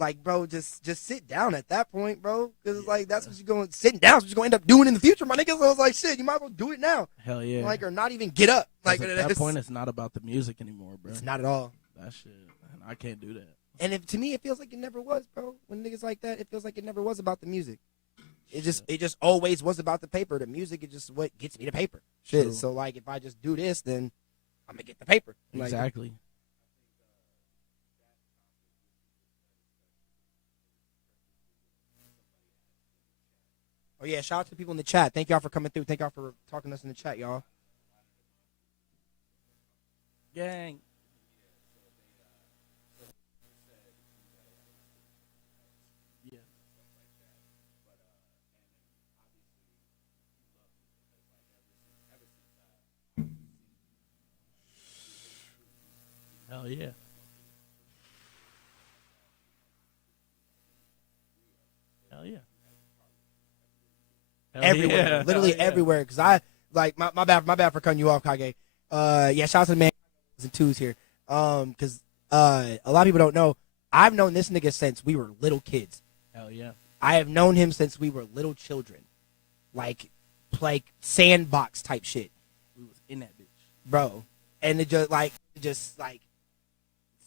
shit. bro, just sit down at that point, bro. Because it's like that's what you're going sitting down. That's what you're going to end up doing in the future, my nigga. So it's like, shit, you might as well do it now. Hell yeah. Like, or not even get up. 'Cause Like at that point, it's not about the music anymore, bro. it's not at all. That shit, man, I can't do that. And to me, it feels like it never was, bro. When niggas like that, it feels like it never was about the music. It just always was about the paper. The music is just what gets me the paper. Shit. True. So like, if I just do this, then I'm gonna get the paper. Like, Exactly. Oh yeah, shout out to the people in the chat. Thank y'all for coming through. Thank y'all for talking to us in the chat, y'all. Gang. Yeah. Hell yeah. Hell yeah. Hell Everywhere, yeah. literally Hell yeah. everywhere. Because I like my bad for cutting you off, Kage. Yeah, shout out to the man and twos here. Because a lot of people don't know. I've known this nigga since we were little kids. Hell yeah. I have known him since we were little children, like sandbox type shit, We was in that bitch. bro. And it just like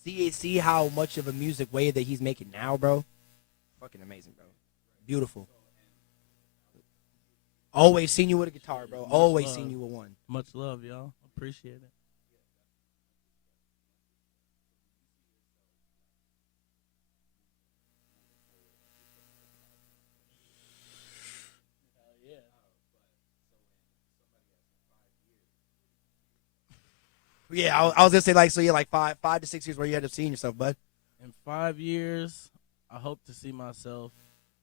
see how much of a music wave that he's making now, bro. Fucking amazing, bro. Beautiful. Always seen you with a guitar, bro. Always seen you with one. Much love, y'all. Appreciate it. Yeah, I was gonna say like 5 to 6 years where you end up seeing yourself, bud. In 5 years, I hope to see myself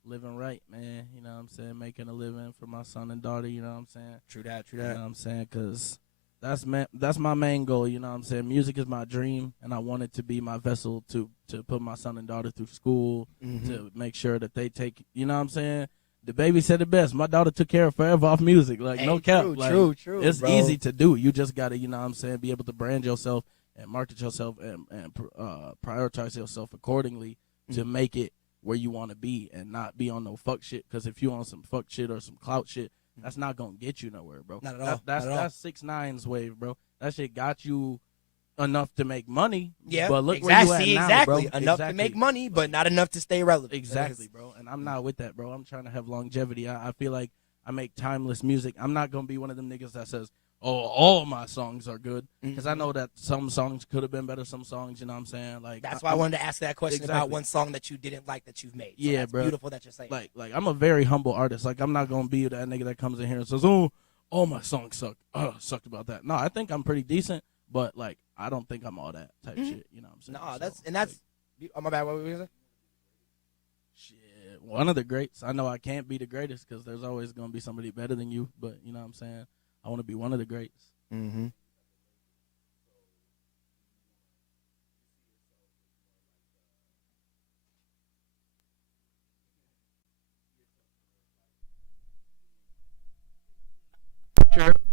living right, man. You know what I'm saying? Making a living for my son and daughter, you know what I'm saying? True that. You know what I'm saying? Because that's my main goal, you know what I'm saying? Music is my dream, and I want it to be my vessel to put my son and daughter through school, to make sure that they take, you know what I'm saying? The baby said it best. My daughter took care of forever off music. Like, Hey, no cap. true, Like, true, it's bro. easy to do. You just got to, you know what I'm saying, be able to brand yourself and market yourself and prioritize yourself accordingly to make it where you want to be and not be on no fuck shit. Because if you on some fuck shit or some clout shit, that's not going to get you nowhere, bro. Not at all. That's 6ix9ine's wave, bro. That shit got you enough to make money. Yeah, but look exactly, where you at now, exactly. bro. Enough to make money, but not enough to stay relevant. Exactly, bro. And I'm not with that, bro. I'm trying to have longevity. I feel like I make timeless music. I'm not going to be one of them niggas that says, oh, all my songs are good. Because I know that some songs could have been better. Some songs, you know what I'm saying? Like, That's why I wanted to ask that question about Exactly. one song that you didn't like that you've made. So Yeah, that's bro. beautiful that you're saying. Like I'm a very humble artist. Like, I'm not going to be that nigga that comes in here and says, oh, all my songs suck. Sucked about that. No, I think I'm pretty decent. But, like, I don't think I'm all that type shit. You know what I'm saying? no, So, that's. Oh my bad. What were you gonna say? Shit, one of the greats. I know I can't be the greatest because there's always going to be somebody better than you. But, you know what I'm saying? I want to be one of the greats. Mm-hmm.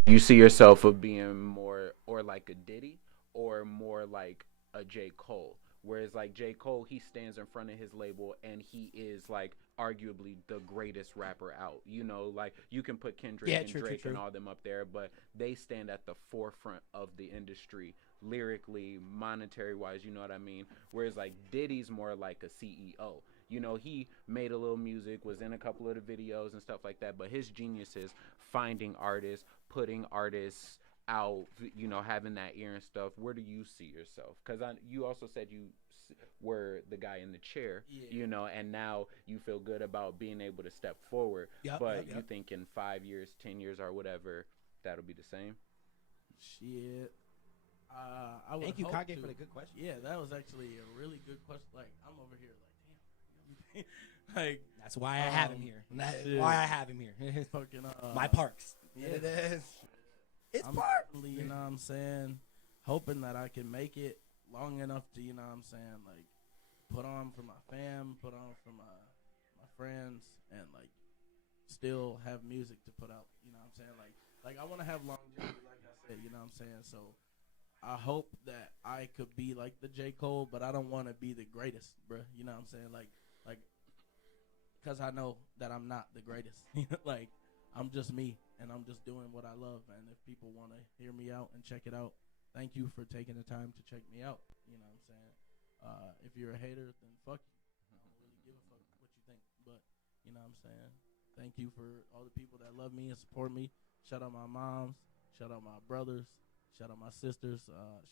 You see yourself of being more or like a Diddy or more like a J. Cole. Whereas like J. Cole, he stands in front of his label and he is like arguably the greatest rapper out. You know, like you can put Kendrick and Drake and all them up there, but they stand at the forefront of the industry lyrically, monetary wise, you know what I mean? Whereas like Diddy's more like a CEO. You know, he made a little music, was in a couple of the videos and stuff like that, but his genius is finding artists, putting artists out, you know, having that ear and stuff. Where do you see yourself? Because you also said you were the guy in the chair, Yeah. you know, and now you feel good about being able to step forward. But you think in 5 years, 10 years, or whatever, that'll be the same? Shit. I would Thank you, hope Kage, to. for the good question. Yeah, that was actually a really good question. Like, I'm over here like, damn. Like, That's why I have him here. That's shit. why I have him here. fucking My parks. yeah. It is. It's I'm park. definitely, you know what I'm saying, hoping that I can make it long enough to, you know what I'm saying, like, put on for my fam, put on for my friends, and, like, still have music to put out, you know what I'm saying? Like I want to have longevity, like I said, you know what I'm saying? So I hope that I could be like the J. Cole, but I don't want to be the greatest, bruh, you know what I'm saying? Like, because I know that I'm not the greatest. Like, I'm just me, and I'm just doing what I love. And if people want to hear me out and check it out, thank you for taking the time to check me out. You know what I'm saying? If you're a hater, then fuck you. I don't really give a fuck what you think. But, you know what I'm saying? Thank you for all the people that love me and support me. Shout out my moms. Shout out my brothers. Shout out my sisters.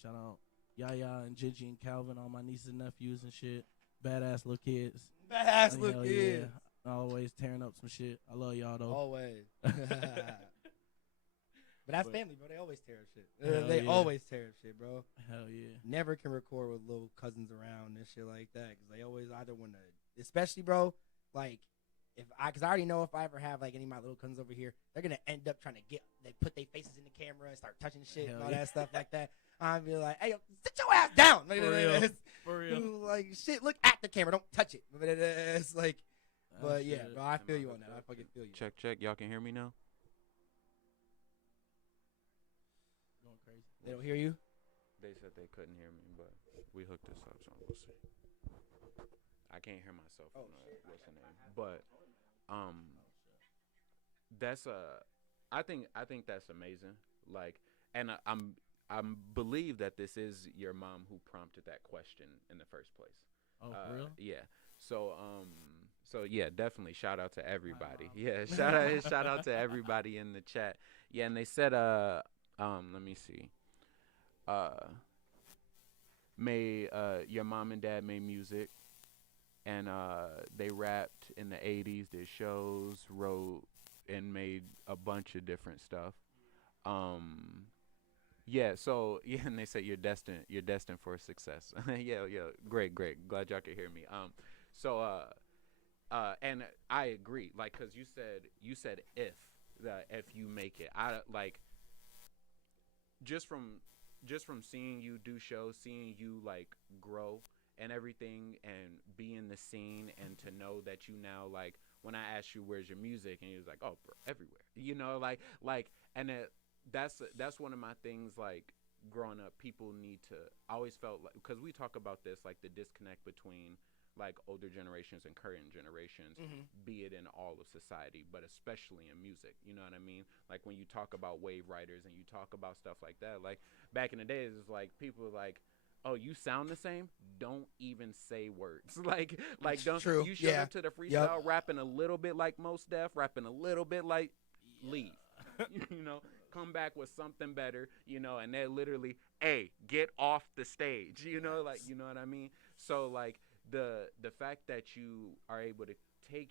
Shout out Yaya and Gigi and Calvin, all my nieces and nephews and shit. Badass little kids. Badass Hell look good. yeah. Always tearing up some shit. I love y'all though. Always. But that's But- family, bro. They always tear up shit. Hell They yeah. always tear up shit, bro. Hell yeah. Never can record with little cousins around and shit like that, because they always either want to, especially, bro, like, because I already know if I ever have, like, any of my little cousins over here, they're going to end up trying to they put their faces in the camera and start touching shit Hell and all yeah. that stuff like that. I'd be like, hey, yo, sit your ass down. Like, For real. For real. Like, shit, look at the camera. Don't touch it. But it's like, Oh, but yeah, shit. bro, I feel you on that. I fucking feel you. Check. Y'all can hear me now? Going crazy. They don't hear you? They said they couldn't hear me, but we hooked this up, so we'll see. I can't hear myself on the what's the name, but that's I think that's amazing. Like, and I'm believe that this is your mom who prompted that question in the first place. Oh, for real? Yeah. So yeah, definitely shout out to everybody. Wow. Yeah, shout out to everybody in the chat. Yeah, and they said let me see. Your mom and dad made music, and they rapped in the 80s, did shows, wrote, and made a bunch of different stuff. Yeah, so yeah, and they said you're destined for success. yeah, great. Glad y'all could hear me. And I agree, like, cause you said if you make it, I like just from seeing you do shows, seeing you like grow and everything, and be in the scene, and to know that you now, like, when I asked you where's your music, and you was like, oh, bro, everywhere, you know, like, and that's one of my things, like, growing up, people need to, I always felt like, because we talk about this, like, the disconnect between, like, older generations and current generations, be it in all of society, but especially in music, you know what I mean? Like, when you talk about wave riders and you talk about stuff like that, like, back in the days, it's like, people were like, oh, you sound the same? Don't even say words. like don't. True. You showed up to the freestyle Yep. rapping a little bit like Mos Def, rapping a little bit like Leave. You know, come back with something better, you know, and they're literally, hey, get off the stage, you know, like, you know what I mean? So, like, the fact that you are able to take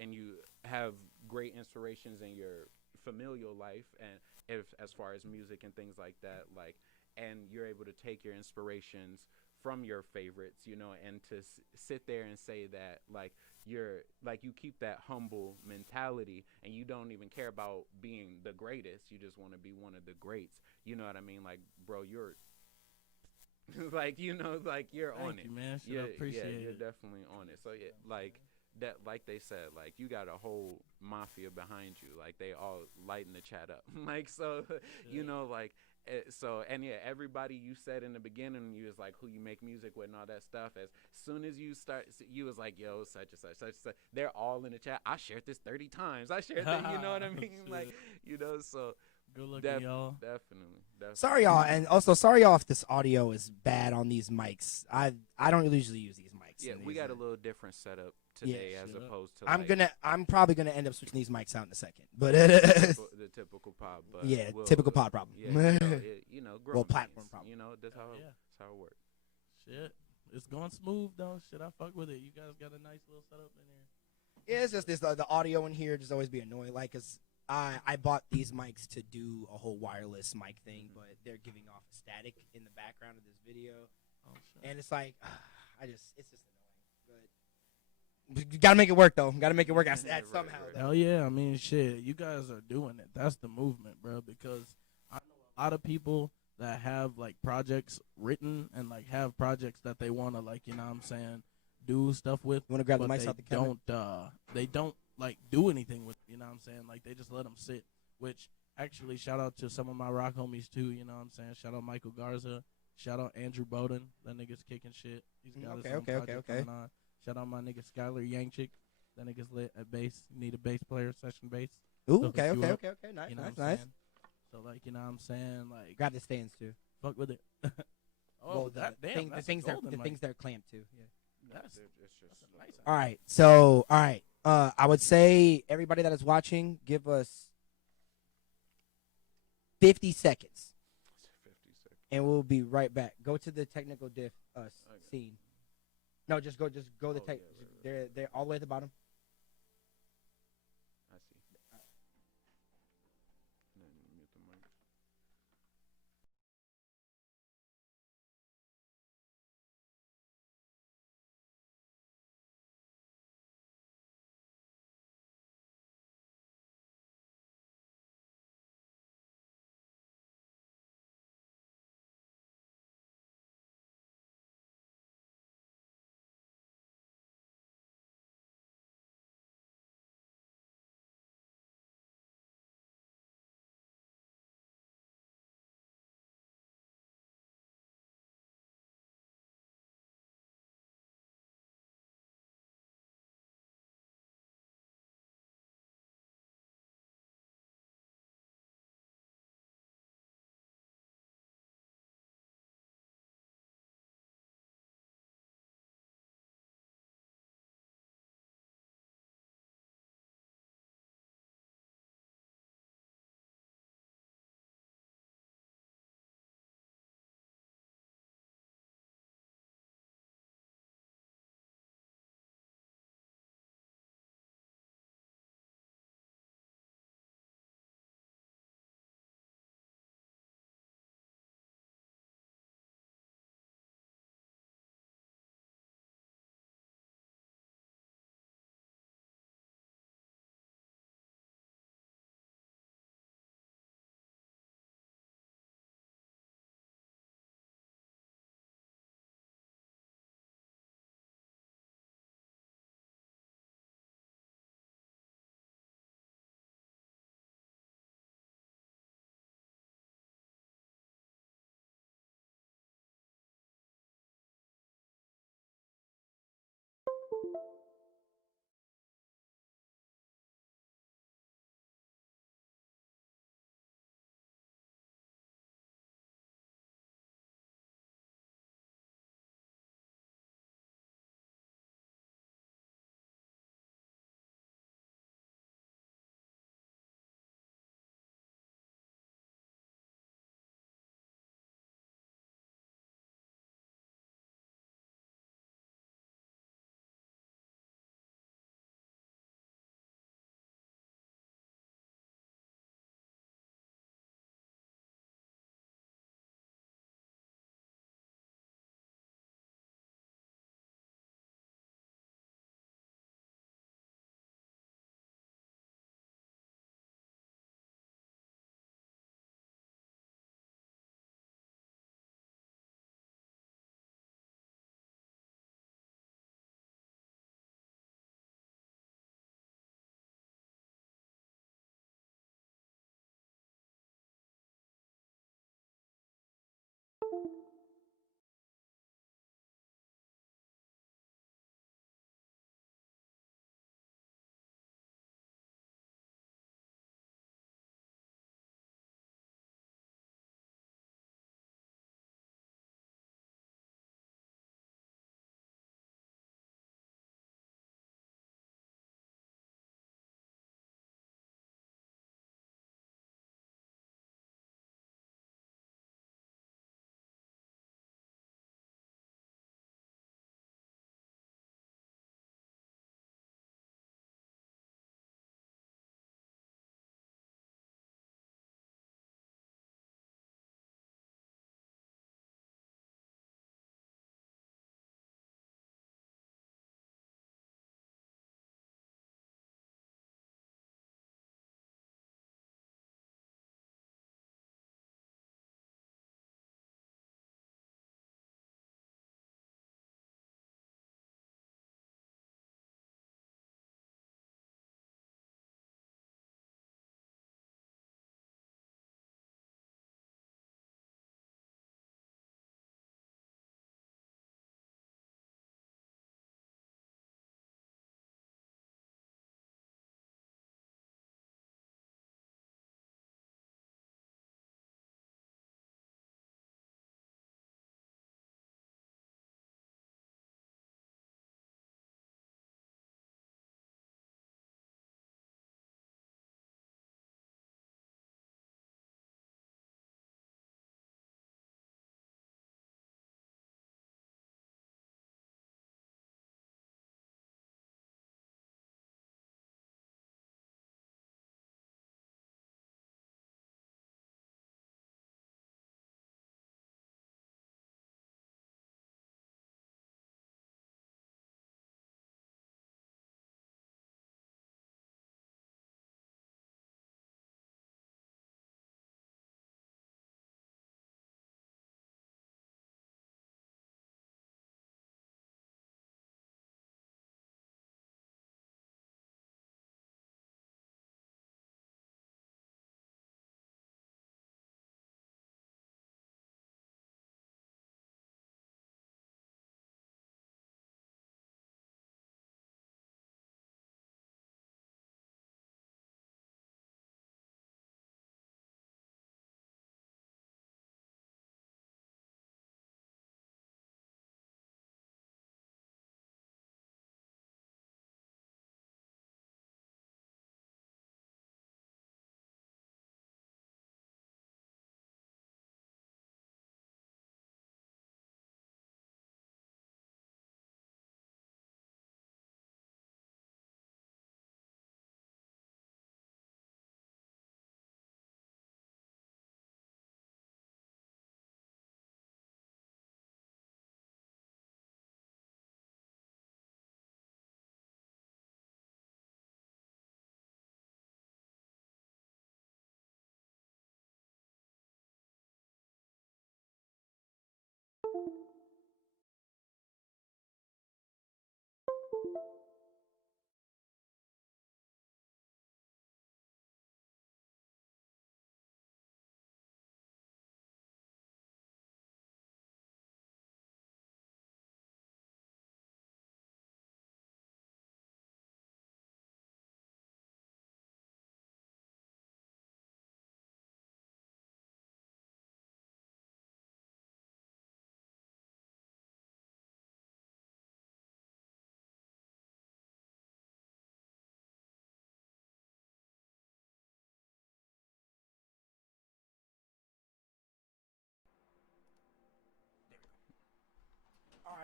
and you have great inspirations in your familial life, and as far as music and things like that, like, and you're able to take your inspirations from your favorites, you know, and to sit there and say that, like, you keep that humble mentality, and you don't even care about being the greatest. You just want to be one of the greats. You know what I mean? Like, bro, you're like, you know, like, you're Thank on you, it. man. Shit, I appreciate you're it. definitely on it. So yeah, like that, like they said, like, you got a whole mafia behind you. Like, they all lighting the chat up. Like, so, you know, like, so, and yeah, everybody you said in the beginning, you was like, who you make music with and all that stuff. As soon as you start, you was like, yo, such and such. They're all in the chat. I shared this 30 times. I shared that, you know what I mean? Like, you know, so Good looking, y'all. definitely. Sorry, y'all, and also sorry, y'all, if this audio is bad on these mics. I don't usually use these mics. Yeah, and we these got a are- little different setup today as Shut up. opposed to, I'm probably gonna end up switching these mics out in a second, but it is the typical pod. But yeah, we'll- typical pod problem. Yeah, you know, Well, platform pains, problem. You know, that's how Yeah. that's how it works. Shit. It's going smooth though. Shit, I fuck with it. You guys got a nice little setup in here. Yeah, it's just this the audio in here just always be annoying. Like, cause I bought these mics to do a whole wireless mic thing, but they're giving off static in the background of this video, Oh shit. and it's like it's just annoying. But you gotta make it work though. Gotta make it work at Right, somehow. right. Though. Hell yeah, I mean shit, you guys are doing it. That's the movement, bro, because I know a lot of people that have like projects written and like have projects that they want to like, you know what I'm saying, do stuff with. You wanna grab the but mics out the camera? they don't like do anything with, you know what I'm saying? Like they just let them sit, which actually shout out to some of my rock homies too, you know what I'm saying? Shout out Michael Garza, shout out Andrew Bowden, that nigga's kicking shit. He's got his own project coming on. Shout out my nigga Skylar Yangchik. That nigga's lit at bass. Need a bass player, session bass. Ooh, So okay. hook you up, Nice, you know nice, what I'm nice. saying? So like, you know what I'm saying? Like, Grab the stands too. fuck with it. Well, oh, that damn, the that's things a that golden the mic. things that are clamped too. Yeah. That's It's just a nice. All right. So, all right. I would say everybody that is watching, give us 50 seconds, 50 seconds. and we'll be right back. Go to the technical diff Okay. scene. No, just go the Oh, tech. yeah, right. They're all the way at the bottom.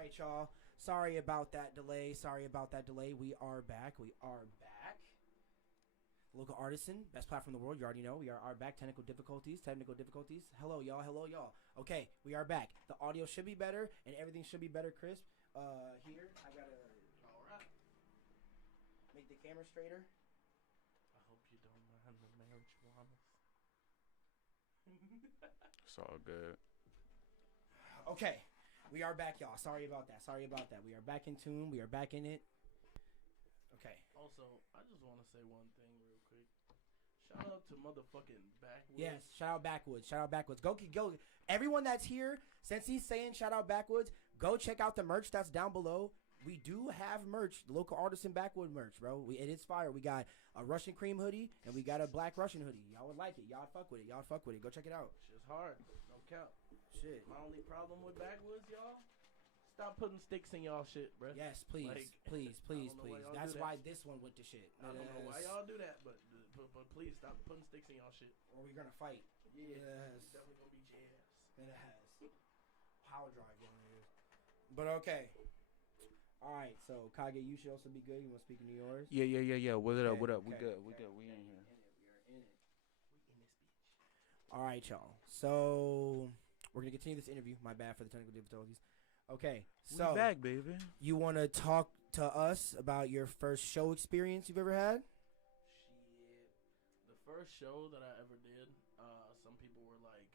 right, y'all. Sorry about that delay. We are back. Local artisan, best platform in the world. You already know. We are back. Technical difficulties. Hello, y'all. Okay, we are back. The audio should be better, and everything should be better, crisp. Here, I gotta make the camera straighter. I hope you don't mind the marijuana. It's all good. Okay, we are back, y'all. Sorry about that. We are back in tune. We are back in it. Okay. Also, I just want to say one thing real quick. Shout out to motherfucking Backwoods. Yes, shout out Backwoods. Go. Everyone that's here, since he's saying shout out Backwoods, go check out the merch that's down below. We do have merch, local artisan Backwood merch, bro. It is fire. We got a Russian cream hoodie and we got a black Russian hoodie. Y'all would like it. Y'all fuck with it. Go check it out. Shit's hard. No cap. Shit. My only problem with Backwoods, y'all, stop putting sticks in y'all shit, bro. Yes, please. Please. That's that. why this one went to shit. I don't know why y'all do that, but please stop putting sticks in y'all shit. Or we're gonna fight. Yeah. Yes. Definitely gonna beat your ass. It has. Power drive on it. But okay. Alright, so Kage, you should also be good. You want to speak into yours? Yeah. What up? We Okay, good. okay. We good. We in here. We are in it. Alright, y'all. So we're gonna continue this interview. My bad for the technical difficulties. Okay, so we back, baby. you want to talk to us about your first show experience you've ever had? Shit. The first show that I ever did, some people were like,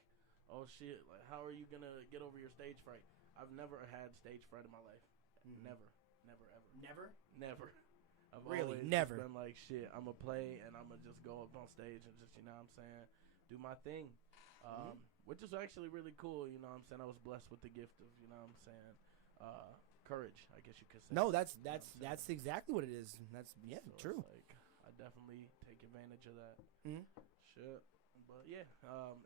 oh shit, like how are you gonna get over your stage fright? I've never had stage fright in my life. Mm-hmm. Never, ever. Never? I've Really? always Never? been like, shit, I'm gonna play and I'm gonna just go up on stage and just, you know what I'm saying, do my thing. Which is actually really cool, you know what I'm saying. I was blessed with the gift of, you know what I'm saying, courage, I guess you could say. No, that's You know what I'm that's saying? exactly what it is. That's So true. it's like, I definitely take advantage of that. Mhm. Shit. But yeah,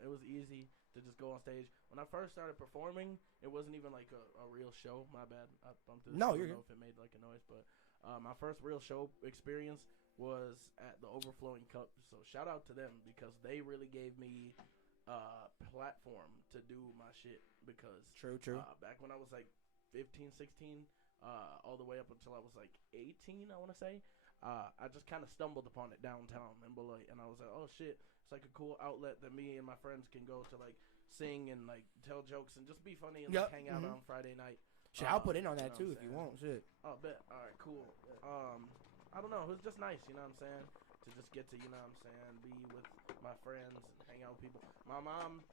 it was easy to just go on stage. When I first started performing, it wasn't even like a real show. My bad. I bumped this. No, I don't you're know good. if it made like a noise, but my first real show experience was at the Overflowing Cup. So shout out to them because they really gave me platform to do my shit because True. back when I was like 15, 16, all the way up until I was like 18, I want to say, I just kind of stumbled upon it downtown in Beloit, and I was like, oh shit, it's like a cool outlet that me and my friends can go to, like sing and like tell jokes and just be funny and like hang out on Friday night. Shit, I'll put in on you that know too what if I'm you saying? want. Shit. Oh, bet. All right, cool. I don't know. It was just nice, you know what I'm saying? To just get to, you know what I'm saying, be with my friends and hang out with people. My mom,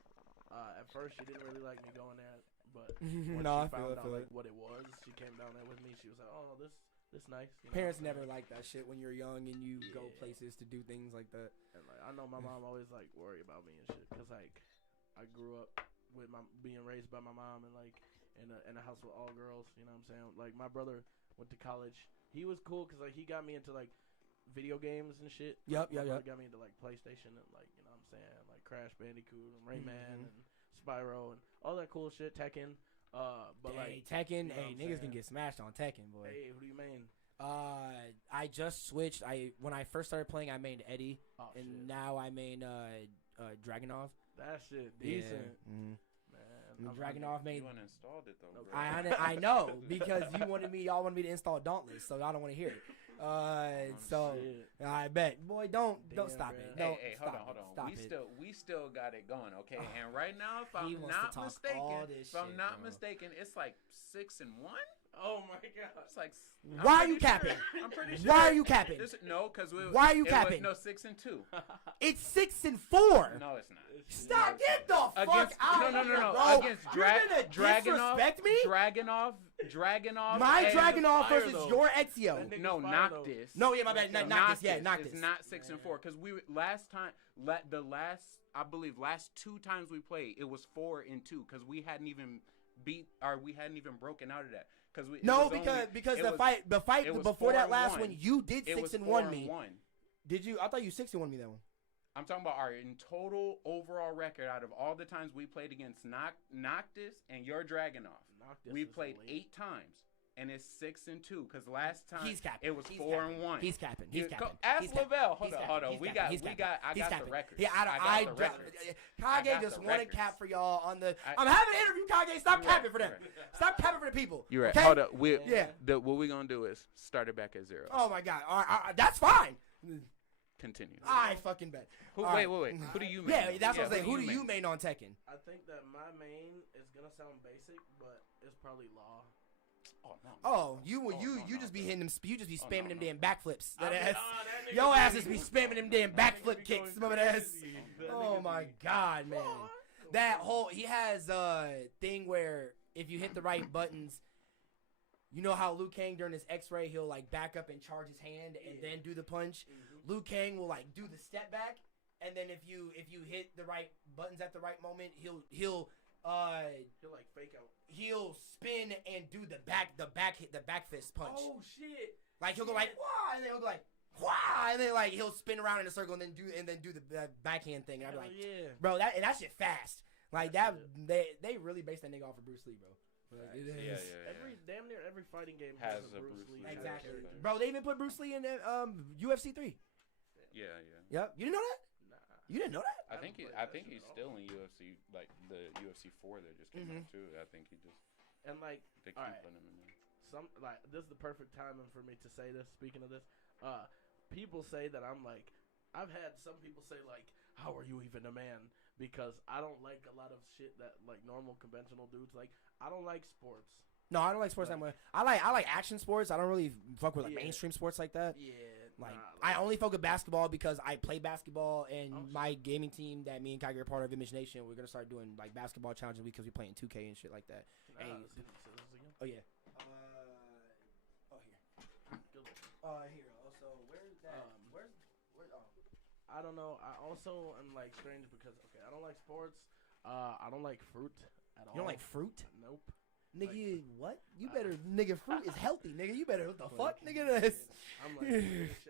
at first, she didn't really like me going there, but when No, I she feel found it, out feel like it. what it was, she came down there with me. She was like, "Oh, this nice." You know Parents what I'm never saying? like that shit when you're young and you go Yeah. places to do things like that. And like, I know my mom always like worry about me and shit, cause like I grew up with my being raised by my mom and like in a house with all girls. You know what I'm saying? Like my brother went to college. He was cool, cause like he got me into like video games and shit. Yep. My brother got me into like PlayStation and like, you know what I'm saying, like Crash Bandicoot and Rayman and Spyro and all that cool shit. Tekken. But like Tekken, you know what hey, I'm niggas saying? can get smashed on Tekken, boy. Hey, who do you mean? I just switched. When I first started playing, I made Eddie, Oh and shit. now I made Dragunov. That shit decent. Mhm. Man. Dragunov made. You uninstalled it though, bro. I know because y'all wanted me to install Dauntless, so y'all don't want to hear it. So shit. I bet, boy, don't Damn, stop bruh. it. Hey, Don't hold stop on. it. Stop it. We still got it going, okay? And right now, if He I'm wants to not talk mistaken, all this if I'm shit, not bro. mistaken, it's like 6-1. Oh my god. It's like Why are you capping? I'm pretty sure. Why are you capping? No, because Why are you capping? No, 6-2. It's 6-4. No, it's not. Stop! Get the fuck Against out! no. of here, bro. Against You're gonna Dragunov. disrespect me? Dragunov. My and- Dragunov fire, versus though. your Ezio. That nigga's No, fire, though. Noctis. No, yeah, my bad. Noctis. Yeah, Noctis. It's not 6-4 because we last time I believe last 2 times we played it was 4-2 because we hadn't even broken out of that because we No, because the fight it was before that last 4-1. one, you did it was 6-1 me. 4-1. Did you? I thought you 6-1 me that one. I'm talking about our in total overall record out of all the times we played against Noctis and your Dragunov. Noctis We is played elite. 8 times. and it's 6-2. Because last time He's capping. it was He's 4-1. He's capping. Ask Lavelle. Hold on. I got the records. Yeah, I got the records. Kage just wanted cap for y'all on the. I'm having an interview, Kage. Stop capping for them. Stop capping for the people. You're right. Okay? Hold up. What we're gonna do is start it back at 0. Oh my God. All right, that's fine. Continue. I fucking bet. Wait. Who do you main? Yeah, that's what I'm saying. Who do you main on Tekken? I think that my main is gonna sound basic, but it's probably Law. Oh no. Oh, you just be hitting them. You just be spamming them damn backflips. That ass. that Your ass just be spamming them damn backflip kicks. Some of that ass. Oh my God, man. That whole he has a thing where if you hit the right buttons, you know how Liu Kang during his X-ray he'll like back up and charge his hand and then do the punch. Liu Kang will like do the step back, and then if you hit the right buttons at the right moment, he'll like fake out. He'll spin and do the back fist punch. Oh shit! Like he'll go like wah, and then he'll go like wah, and then like he'll spin around in a circle and then do the backhand thing. And I'd be like, yeah, bro, that shit fast. Like that, they really based that nigga off of Bruce Lee, bro. Like, it is. Yeah. Damn near every fighting game has a a Bruce Lee. Exactly, bro. They even put Bruce Lee in UFC 3. Yeah. Yep. You didn't know that? Nah. You didn't know that? I think he's still in UFC, like the UFC 4 that just came out too. I think he just and like they keep putting him in there. Some like this is the perfect timing for me to say this. Speaking of this, people say that I'm like I've had some people say like, how are you even a man? Because I don't like a lot of shit that like normal conventional dudes like. I don't like sports. No, I don't like sports that much. I like action sports. I don't really fuck with like mainstream sports like that. Yeah. Like I only fuck with basketball because I play basketball and my gaming team that me and Kyger are part of, Image Nation, we're gonna start doing like basketball challenges because we playing 2K and shit like that. Oh yeah. Oh here. Here. Also, where's that? Where? Oh. I don't know. I also am like strange because I don't like sports. I don't like fruit at all. You don't like fruit? Nope. Nigga, what? You better, nigga, fruit is healthy, nigga. You better, what the fuck, nigga, this? I'm like,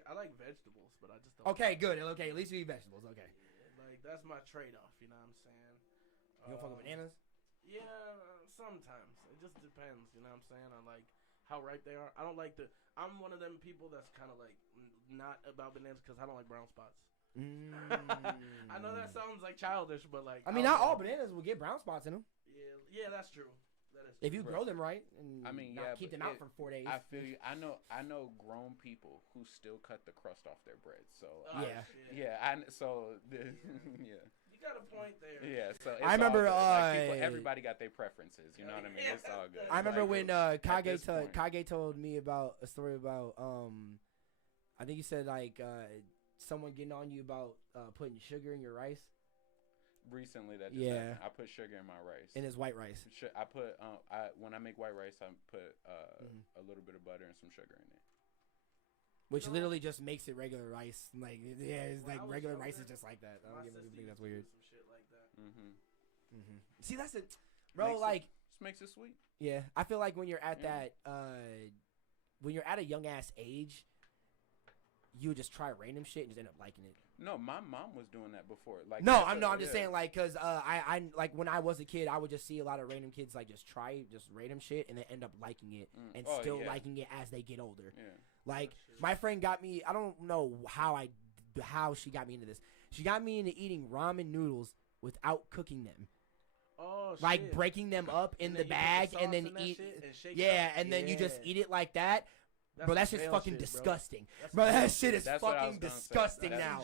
I like vegetables, but I just don't. Okay, good. Okay, at least you eat vegetables. Okay. Yeah, like, that's my trade-off, you know what I'm saying? You don't fuck with bananas? Yeah, sometimes. It just depends, you know what I'm saying? On, like, how ripe they are. I don't like I'm one of them people that's kind of, like, not about bananas because I don't like brown spots. I know that sounds, like, childish, but, like. I mean, not all bananas will get brown spots in them. Yeah, that's true. If you grow them right and keep them out for 4 days. I feel you. I know grown people who still cut the crust off their bread. So yeah. You got a point there. Yeah. So it's I remember everybody got their preferences. You know what I mean? It's all good. I remember when Kage Kage told me about a story about I think you said like someone getting on you about putting sugar in your rice. Recently, that just happened. I put sugar in my rice. In his white rice. I put when I make white rice, I put a little bit of butter and some sugar in it. Which literally just makes it regular rice. Like it's like regular rice is just like that. I don't even think that's weird. Some shit like that. See, that's it, bro. Like just makes it sweet. Yeah, I feel like when you're at that, when you're at a young ass age, you just try random shit and just end up liking it. No, my mom was doing that before. Like I'm just saying like because I like when I was a kid, I would just see a lot of random kids like just try just random shit and then end up liking it and still liking it as they get older. Yeah. Like my friend got me. I don't know how she got me into this. She got me into eating ramen noodles without cooking them. Oh, like shit. Breaking them up in the bag and then eat. And then you just eat it like that. Bro, that's just fucking disgusting. Bro, that shit is fucking disgusting now.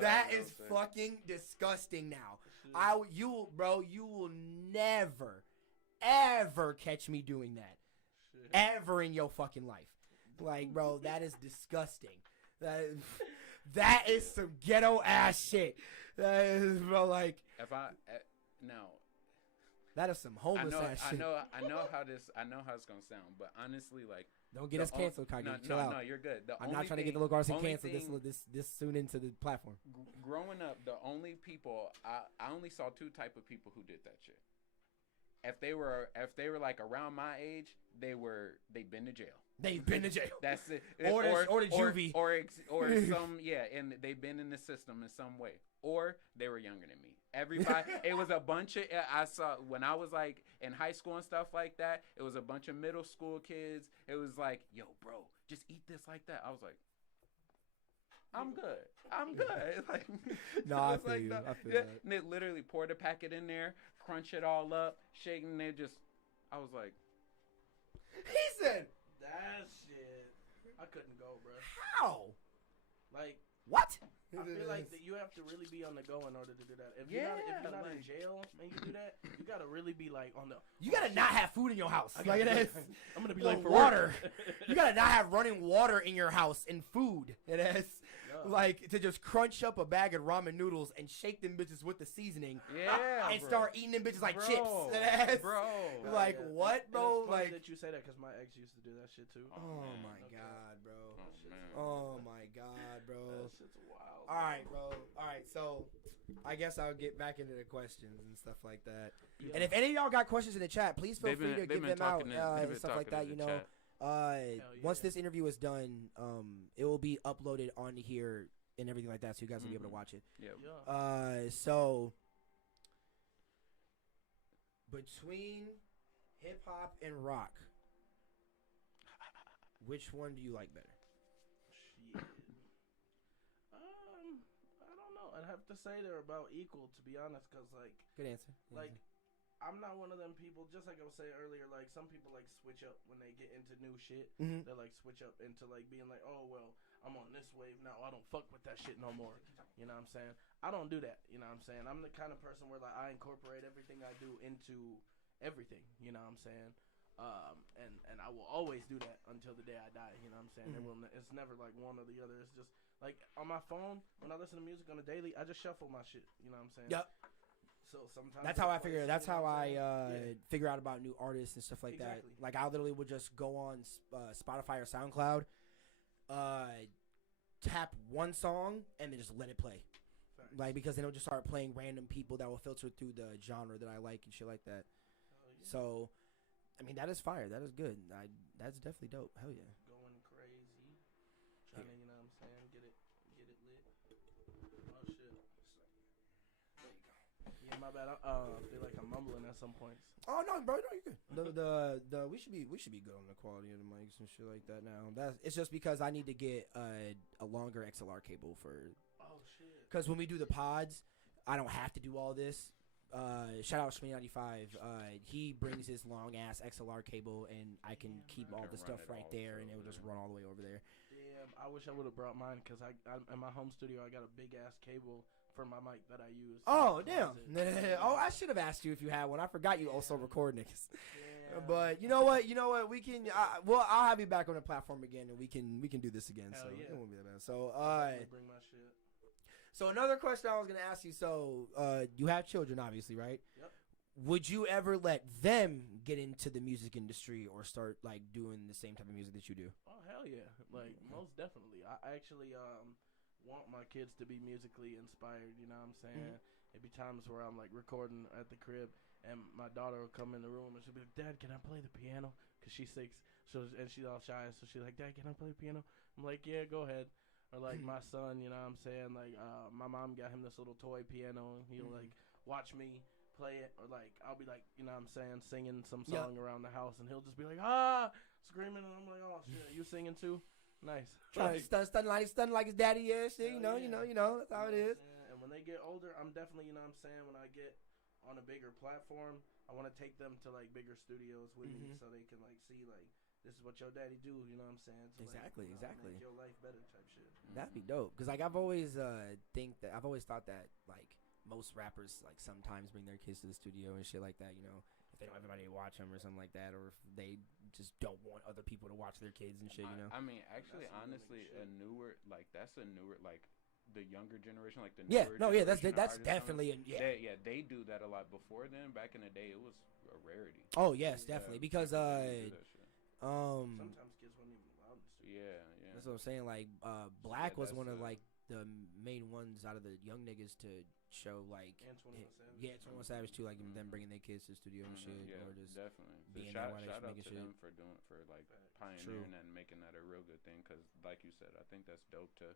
That is fucking disgusting now. You will never, ever catch me doing that. Ever in your fucking life. Like, bro, that is disgusting. That is some ghetto ass shit. That is, bro, like. That is some homeless ass shit. I know how it's gonna sound, but honestly, like. Don't get us canceled, Kage. Chill out. No, you're good. I'm not trying to get the local artist canceled this soon into the platform. Growing up, the only people I only saw two type of people who did that shit. if they were like around my age, they'd been to jail. They've been to jail. That's it. Or the juvie. Or some, yeah, and they've been in the system in some way. Or they were younger than me. Everybody, it was a bunch of, I saw, when I was like in high school and stuff like that, it was a bunch of middle school kids. It was like, yo, bro, just eat this like that. I was like, I'm good. Like, No, I feel you. I feel that. And they literally poured a packet in there, crunch it all up, shake, and they just, I was like, He said, That shit. I couldn't go, bro. how? Like, What? I feel like that you have to really be on the go in order to do that. If you're not in jail and you do that, you gotta really be like on the. You gotta not have food in your house. Like it is. I'm gonna be Like late for water. work. You gotta not have running water in your house and food. It is. Like to just crunch up a bag of ramen noodles and shake them bitches with the seasoning. yeah, And bro. start eating them bitches like Bro, chips. It is. bro. Like Yeah. what, And bro? it's funny Like. that you say that because my ex used to do that shit too. Oh man. my god, bro. Oh, man. Oh my god, bro. That shit's wild. All right, bro. All right, so I guess I'll get back into the questions and stuff like that. Yeah. And if any of y'all got questions in the chat, please feel They've free been- to they've give been them out talking to- they've and been stuff like talking that. to You the know, chat. once this interview is done, it will be uploaded onto here and everything like that, so you guys will be able to watch it. Yeah. Yeah. So between hip hop and rock, which one do you like better? Shit. I don't know. I'd have to say they're about equal, to be honest, because like Good answer. Like, I'm not one of them people, just like I was saying earlier, like, some people, like, switch up when they get into new shit. Mhm. They, like, switch up into, like, being like, oh, well, I'm on this wave now. I don't fuck with that shit no more. You know what I'm saying? I don't do that. You know what I'm saying? I'm the kind of person where, like, I incorporate everything I do into everything. You know what I'm saying? And I will always do that until the day I die. You know what I'm saying? It's never, like, one or the other. It's just, like, on my phone, when I listen to music on a daily, I just shuffle my shit. You know what I'm saying? Yep. So sometimes That's how I plays, figure. That's you know how what I I'm saying? figure out about new artists and stuff like Exactly. that. Like I literally would just go on Spotify or SoundCloud, tap one song and then just let it play. Facts. Like because then it'll just start playing random people that will filter through the genre that I like and shit like that. Yeah. So, I mean that is fire. That is good. That's definitely dope. Hell yeah. Going crazy, trying to, you know what I'm saying, get it lit. Oh shit. Yeah, my bad. I feel like I'm mumbling at some points. Oh no, bro, no, you're good. The we should be good on the quality of the mics and shit like that now. It's just because I need to get a longer XLR cable for. Oh shit. Because when we do the pods, I don't have to do all this. Shout out Shmi95. He brings his long ass XLR cable, and I can keep all can the stuff run it right all there, over and it will just there. run all the way over there. Damn, I wish I would have brought mine because I in my home studio I got a big ass cable for my mic that I use. Oh in the damn! closet. Oh, I should have asked you if you had one. I forgot you also record niggas. Damn. But you know what? We can. I'll have you back on the platform again, and we can do this again. Hell so yeah. it won't be that bad. So Definitely bring my shit. So another question I was gonna ask you. So you have children, obviously, right? Yep. Would you ever let them get into the music industry or start like doing the same type of music that you do? Oh hell yeah! Like most definitely. I actually want my kids to be musically inspired. You know what I'm saying? It'd be times where I'm like recording at the crib, and my daughter will come in the room and she'll be like, "Dad, can I play the piano?" Because she's 6, and she's all shy, so she's like, "Dad, can I play the piano?" I'm like, "Yeah, go ahead." Or like my son, you know what I'm saying? Like my mom got him this little toy piano, and he'll like watch me play it, or like I'll be like, you know what I'm saying, singing some song around the house, and he'll just be like, screaming, and I'm like, oh shit, you singing too? Nice. Trying to stun like his daddy is. Shit, you know, that's how it is. And when they get older, I'm definitely, you know what I'm saying, when I get on a bigger platform, I want to take them to like bigger studios with me, so they can like see like this is what your daddy do. You know what I'm saying? To, Exactly, like, exactly. Make your life better type shit. That'd be dope. Cause like I've always thought that like most rappers like sometimes bring their kids to the studio and shit like that. You know, if they don't have anybody to watch them or something like that, or if they just don't want other people to watch their kids and shit. You know. I mean, actually, That's some honestly, really good that's a newer like the younger generation, like the Yeah, newer no, yeah, that's generation of artists definitely coming. They do that a lot. Before then, back in the day, it was a rarity. Oh yes, definitely because people didn't do that shit. Sometimes kids weren't even allowed in the studio. Yeah. That's what I'm saying. Like, Black was that's one of like the main ones out of the young niggas to show like And 21 Savage. Yeah, 21 Savage too, like them bringing their kids to the studio and shit, Yeah, or just definitely. being Shout there while they out making to shit. them for like pioneering that and making that a real good thing. Because, like you said, I think that's dope to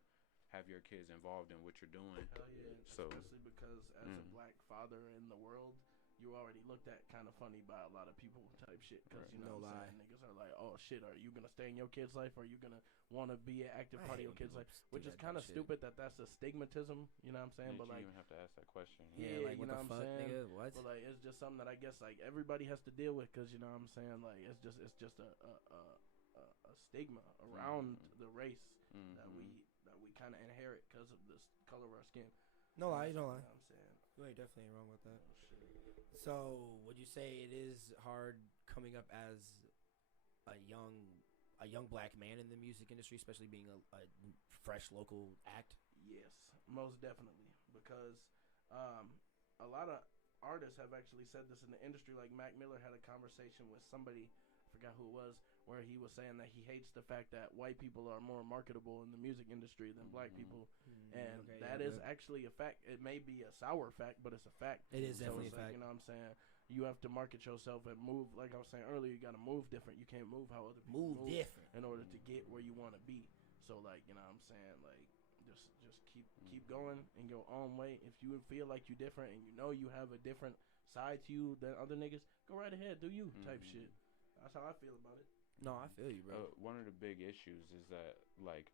have your kids involved in what you're doing. Hell yeah. So, especially because as a black father in the world, you already looked at kind of funny by a lot of people type shit. Because, you know what I'm saying? Niggas are like, oh, shit, are you going to stay in your kid's life? Or are you going to want to be an active part of your kid's life? Which is kind of stupid that's a stigmatism, you know what I'm saying? But, you like, even have to ask that question. Yeah, like, what the fuck, nigga? What? But, like, it's just something that I guess, like, everybody has to deal with because, you know what I'm saying? Like, it's just a stigma around the race that we kind of inherit because of the color of our skin. No lie, you don't lie. You know what I'm saying? You ain't definitely wrong with that. Oh, shit. So, would you say it is hard coming up as a young black man in the music industry, especially being a fresh local act? Yes, most definitely. Because a lot of artists have actually said this in the industry. Like Mac Miller had a conversation with somebody, I forgot who it was, where he was saying that he hates the fact that white people are more marketable in the music industry than black people. And that is actually a fact. It may be a sour fact, but it's a fact. It is definitely a like, fact. you know what I'm saying? You have to market yourself and move. Like I was saying earlier, you got to move different. You can't move how other people move different in order to get where you want to be. So, like, you know what I'm saying? Like, just keep going in your own way. If you feel like you different and you know you have a different side to you than other niggas, go right ahead, do you type shit. That's how I feel about it. No, I feel you, bro. One of the big issues is that, like,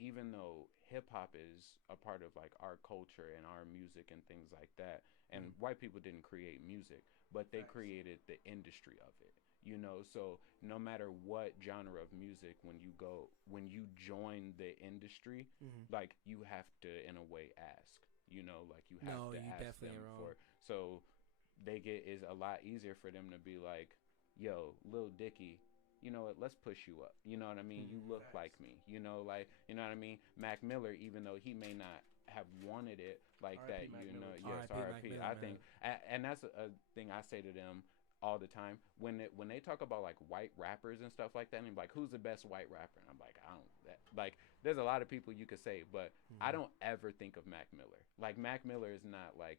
even though hip hop is a part of like our culture and our music and things like that, and white people didn't create music, but they created the industry of it. You know, so no matter what genre of music, when you join the industry, like you have to, in a way, ask. You know, like you have to ask them for. So it's a lot easier for them to be like, yo, Lil Dicky, you know what, let's push you up. You know what I mean? You look like me. You know, like, you know what I mean? Mac Miller, even though he may not have wanted it like that, you know, yes, R.I.P. I think, and that's a thing I say to them all the time when they talk about like white rappers and stuff like that, and I'm like, who's the best white rapper? And I'm like, like, there's a lot of people you could say, but I don't ever think of Mac Miller. Like, Mac Miller is not like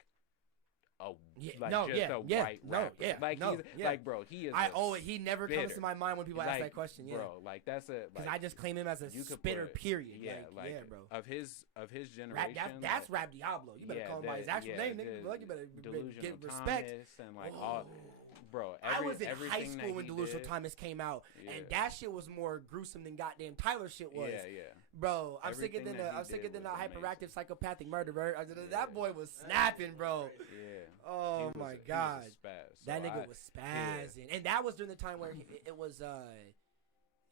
white rapper. Like, bro, he is. He never comes to my mind when people ask that question. Yeah, bro, like that's because I just claim him as a spitter. Period. Yeah, bro. Of his generation. That's Rap Diablo. You better call him by his actual name, nigga. You better get respect. Thomas and like all, bro. I was in high school when Delusional Thomas came out, and that shit was more gruesome than goddamn Tyler shit was. Yeah. Bro, I'm sicker than the hyperactive psychopathic murderer. That boy was snapping, bro. Yeah. Oh my god, that nigga was spazzing, and that was during the time where he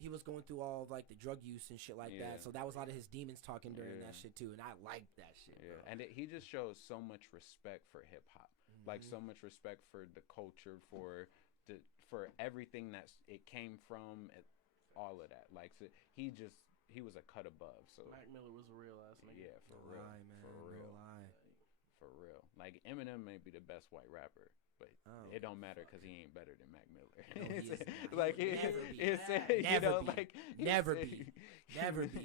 was going through all of, like, the drug use and shit like that. So that was a lot of his demons talking during that shit too, and I liked that shit. Yeah, bro. And he just shows so much respect for hip hop, like so much respect for the culture, for everything that it came from, all of that. Like, so he was a cut above. So Mac Miller was a real ass nigga. Yeah, for real. Like, Eminem may be the best white rapper, but it don't matter because he ain't better than Mac Miller. Never be.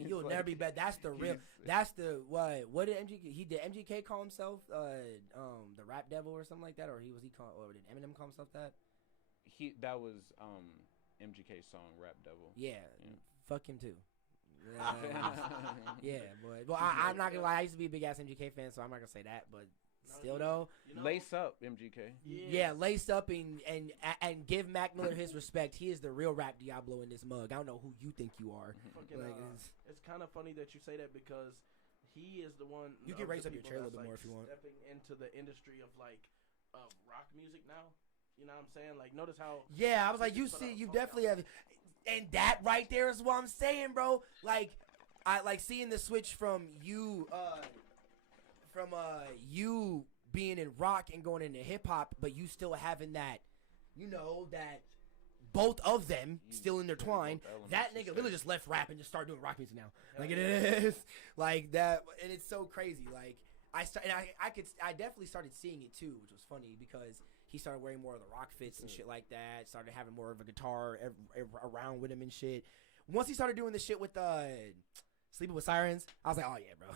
You'll never be better. That's the real. That's the what did MGK? He did MGK call himself the rap devil or something like that, or did Eminem call himself that? That was MGK's song Rap Devil. Yeah. Fuck him too. Yeah, boy. Well, I'm not gonna lie. I used to be a big ass MGK fan, so I'm not gonna say that. But still, though, lace up MGK. Yeah, lace up and give Mac Miller his respect. He is the real Rap Diablo in this mug. I don't know who you think you are. It's kind of funny that you say that because he is the one. You can raise up your chair a little bit more if you want. Stepping into the industry of rock music now. You know what I'm saying? Like, notice how... Yeah, I was like, you definitely have... And that right there is what I'm saying, bro. Like, I like seeing the switch from you being in rock and going into hip-hop, but you still having that, that both of them still intertwined. That nigga literally just left rap and just started doing rock music now. Like, it is. Like, that... And it's so crazy. Like, I definitely started seeing it, too, which was funny because... He started wearing more of the rock fits and shit like that. Started having more of a guitar around with him and shit. Once he started doing the shit with Sleeping with Sirens. I was like, oh yeah, bro.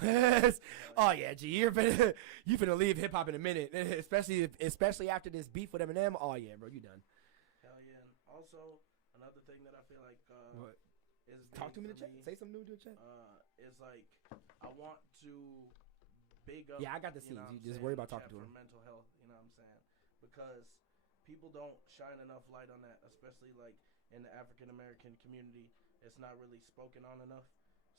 Oh yeah, G, you finna leave hip hop in a minute, especially after this beef with Eminem. Oh yeah, bro, you done. Hell yeah. And also, another thing that I feel like What? is Talk to big me in the for chat. me, Say something new to the chat. is like I want to big up. Yeah, I got the you know scenes. what You I'm just saying, worry about the talking chat to for him. mental health. You know what I'm saying? Because people don't shine enough light on that, especially like in the African American community. It's not really spoken on enough.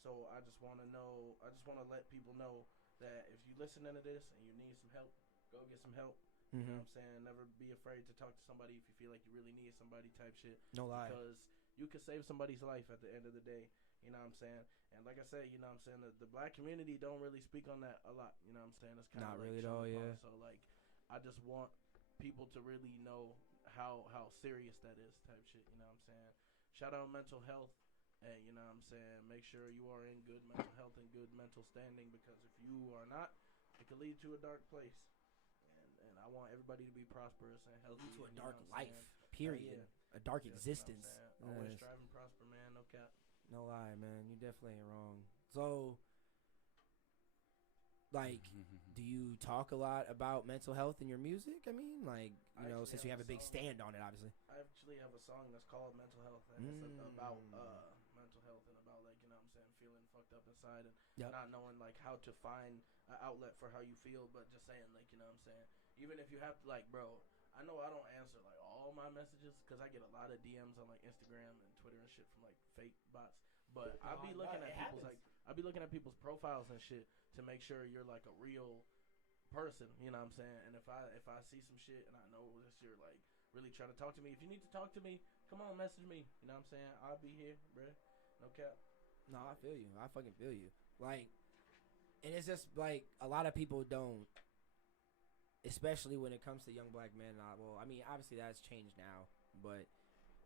So I just want to know. I just want to let people know that if you listening to this and you need some help, go get some help. You know what I'm saying? Never be afraid to talk to somebody if you feel like you really need somebody type shit. No lie. Because you could save somebody's life at the end of the day. You know what I'm saying? And like I said, you know what I'm saying, the black community don't really speak on that a lot. You know what I'm saying? It's kind of Not like really at all, yeah. So like, I just want people to really know how serious that is type shit. You know what I'm saying? Shout out mental health. And you know what I'm saying? Make sure you are in good mental health and good mental standing, because if you are not, it could lead to a dark place. And I want everybody to be prosperous and healthy. To a you know dark what I'm life, saying? period. A dark Yes, existence. You know what I'm saying? Always Yes. strive and prosper, man. No cap. No lie, man. You definitely ain't wrong. So, like, do you talk a lot about mental health in your music? I mean, like, you know, since you have a big stand on it, obviously. I actually have a song that's called Mental Health, and it's about mental health and about, like, you know what I'm saying, feeling fucked up inside and not knowing, like, how to find an outlet for how you feel, but just saying, like, you know what I'm saying, even if you have to, like, bro, I know I don't answer, like, all my messages, because I get a lot of DMs on, like, Instagram and Twitter and shit from, like, fake bots, but I be looking at people's, like, I be looking at people's profiles and shit to make sure you're, like, a real person, you know what I'm saying, and if I see some shit and I know this, you're, like, really trying to talk to me, if you need to talk to me, come on, message me, you know what I'm saying, I'll be here, bruh, no cap. No, I feel you. I fucking feel you. Like, and it's just, like, a lot of people don't, especially when it comes to young black men. Well, I mean, obviously that's changed now, but,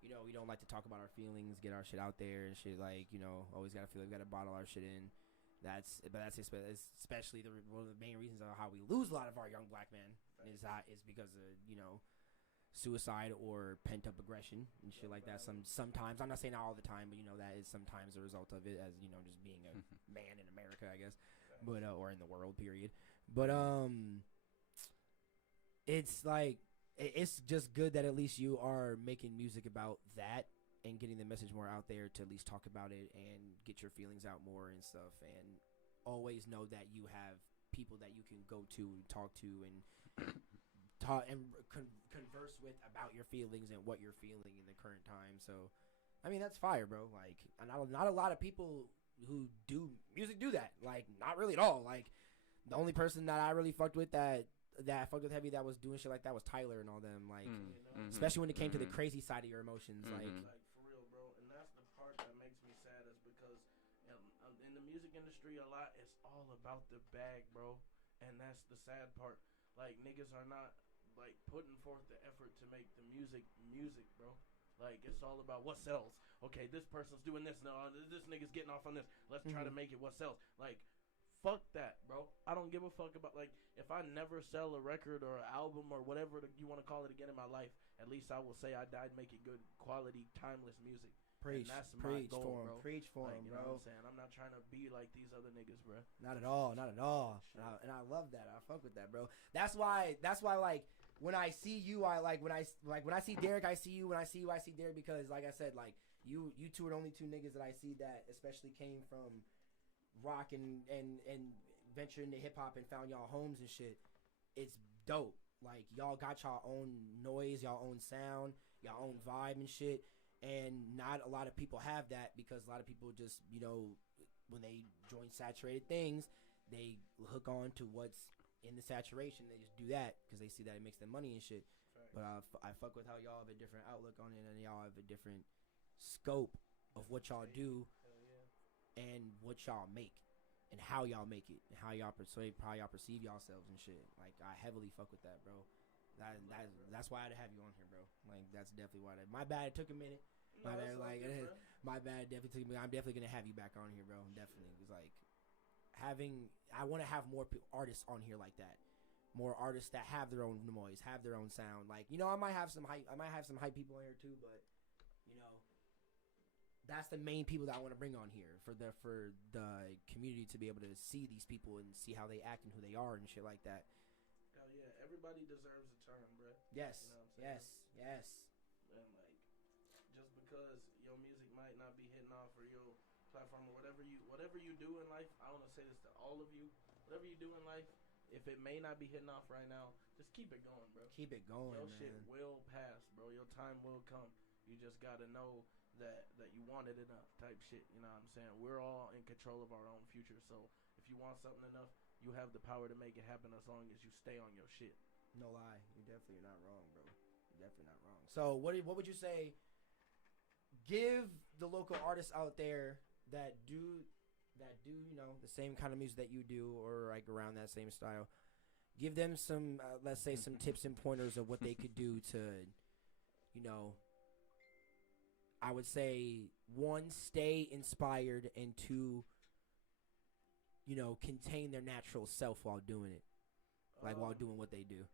you know, we don't like to talk about our feelings, get our shit out there and shit, like, you know, always gotta feel like we gotta bottle our shit in. That's especially one of the main reasons of how we lose a lot of our young black men is because of, you know, suicide or pent up aggression and shit like that. Sometimes, I'm not saying all the time, but you know that is sometimes a result of it, as you know, just being a man in America, I guess, but or in the world, period. But it's like it's just good that at least you are making music about that and getting the message more out there to at least talk about it and get your feelings out more and stuff, and always know that you have people that you can go to and talk to and talk and converse with about your feelings and what you're feeling in the current time. So, I mean, that's fire, bro. Like, not a lot of people who do music do that. Like, not really at all. Like, the only person that I really fucked with that fucked with heavy that was doing shit like that was Tyler and all them. Like, especially when it came to the crazy side of your emotions. Like, for real, bro. And that's the part that makes me sad, is because in the music industry, a lot it's all about the bag, bro. And that's the sad part. Like, niggas are not, like, putting forth the effort to make the music, bro. Like, it's all about what sells. Okay, this person's doing this. No, this nigga's getting off on this. Let's try to make it what sells. Like, fuck that, bro. I don't give a fuck about, like, if I never sell a record or an album or whatever you want to call it again in my life, at least I will say I died making good, quality, timeless music. Preach, and that's preach my goal, for him, bro. preach for like, him, you bro. know what I'm saying? I'm not trying to be like these other niggas, bro. Not at all, not at all. And I love that. I fuck with that, bro. That's why, like, when I see you, when I see Derek, I see you. When I see you, I see Derek, because, like I said, like, you two are the only two niggas that I see that especially came from rock and ventured into hip hop and found y'all homes and shit. It's dope. Like, y'all got y'all own noise, y'all own sound, y'all own vibe and shit. And not a lot of people have that, because a lot of people just, you know, when they join saturated things, they hook on to what's in the saturation. They just do that because they see that it makes them money and shit. But I fuck with how y'all have a different outlook on it, and y'all have a different scope of what y'all do and what y'all make and how y'all make it and how y'all perceive yourselves and shit. Like, I heavily fuck with that, bro. That's why I'd have you on here, bro. Like, that's definitely why. My bad, it took a minute. My bad, like, my bad, definitely took me. I'm definitely gonna have you back on here, bro. Definitely. It's like I want to have more artists on here like that. More artists that have their own noise, have their own sound. Like, you know, I might have some hype people on here too, but, you know, that's the main people that I want to bring on here for the community to be able to see these people and see how they act and who they are and shit like that. Hell yeah, everybody deserves a turn, bro. Yes, You know what I'm saying? yes. And like, just because your music might not be hitting off or your platform or whatever you do in life, I want to say this to all of you. Whatever you do in life, if it may not be hitting off right now, just keep it going, bro. Keep it going, Your man. shit will pass, bro. Your time will come. You just gotta know that you want it enough, type shit. You know what I'm saying? We're all in control of our own future. So if you want something enough, you have the power to make it happen as long as you stay on your shit. No lie, you're definitely not wrong, bro. You're definitely not wrong. So what would you say? Give the local artists out there that do you know the same kind of music that you do or like around that same style. Give them some let's say some tips and pointers of what they could do to, you know, I would say 1, stay inspired, and 2, you know, contain their natural self while doing it, like while doing what they do.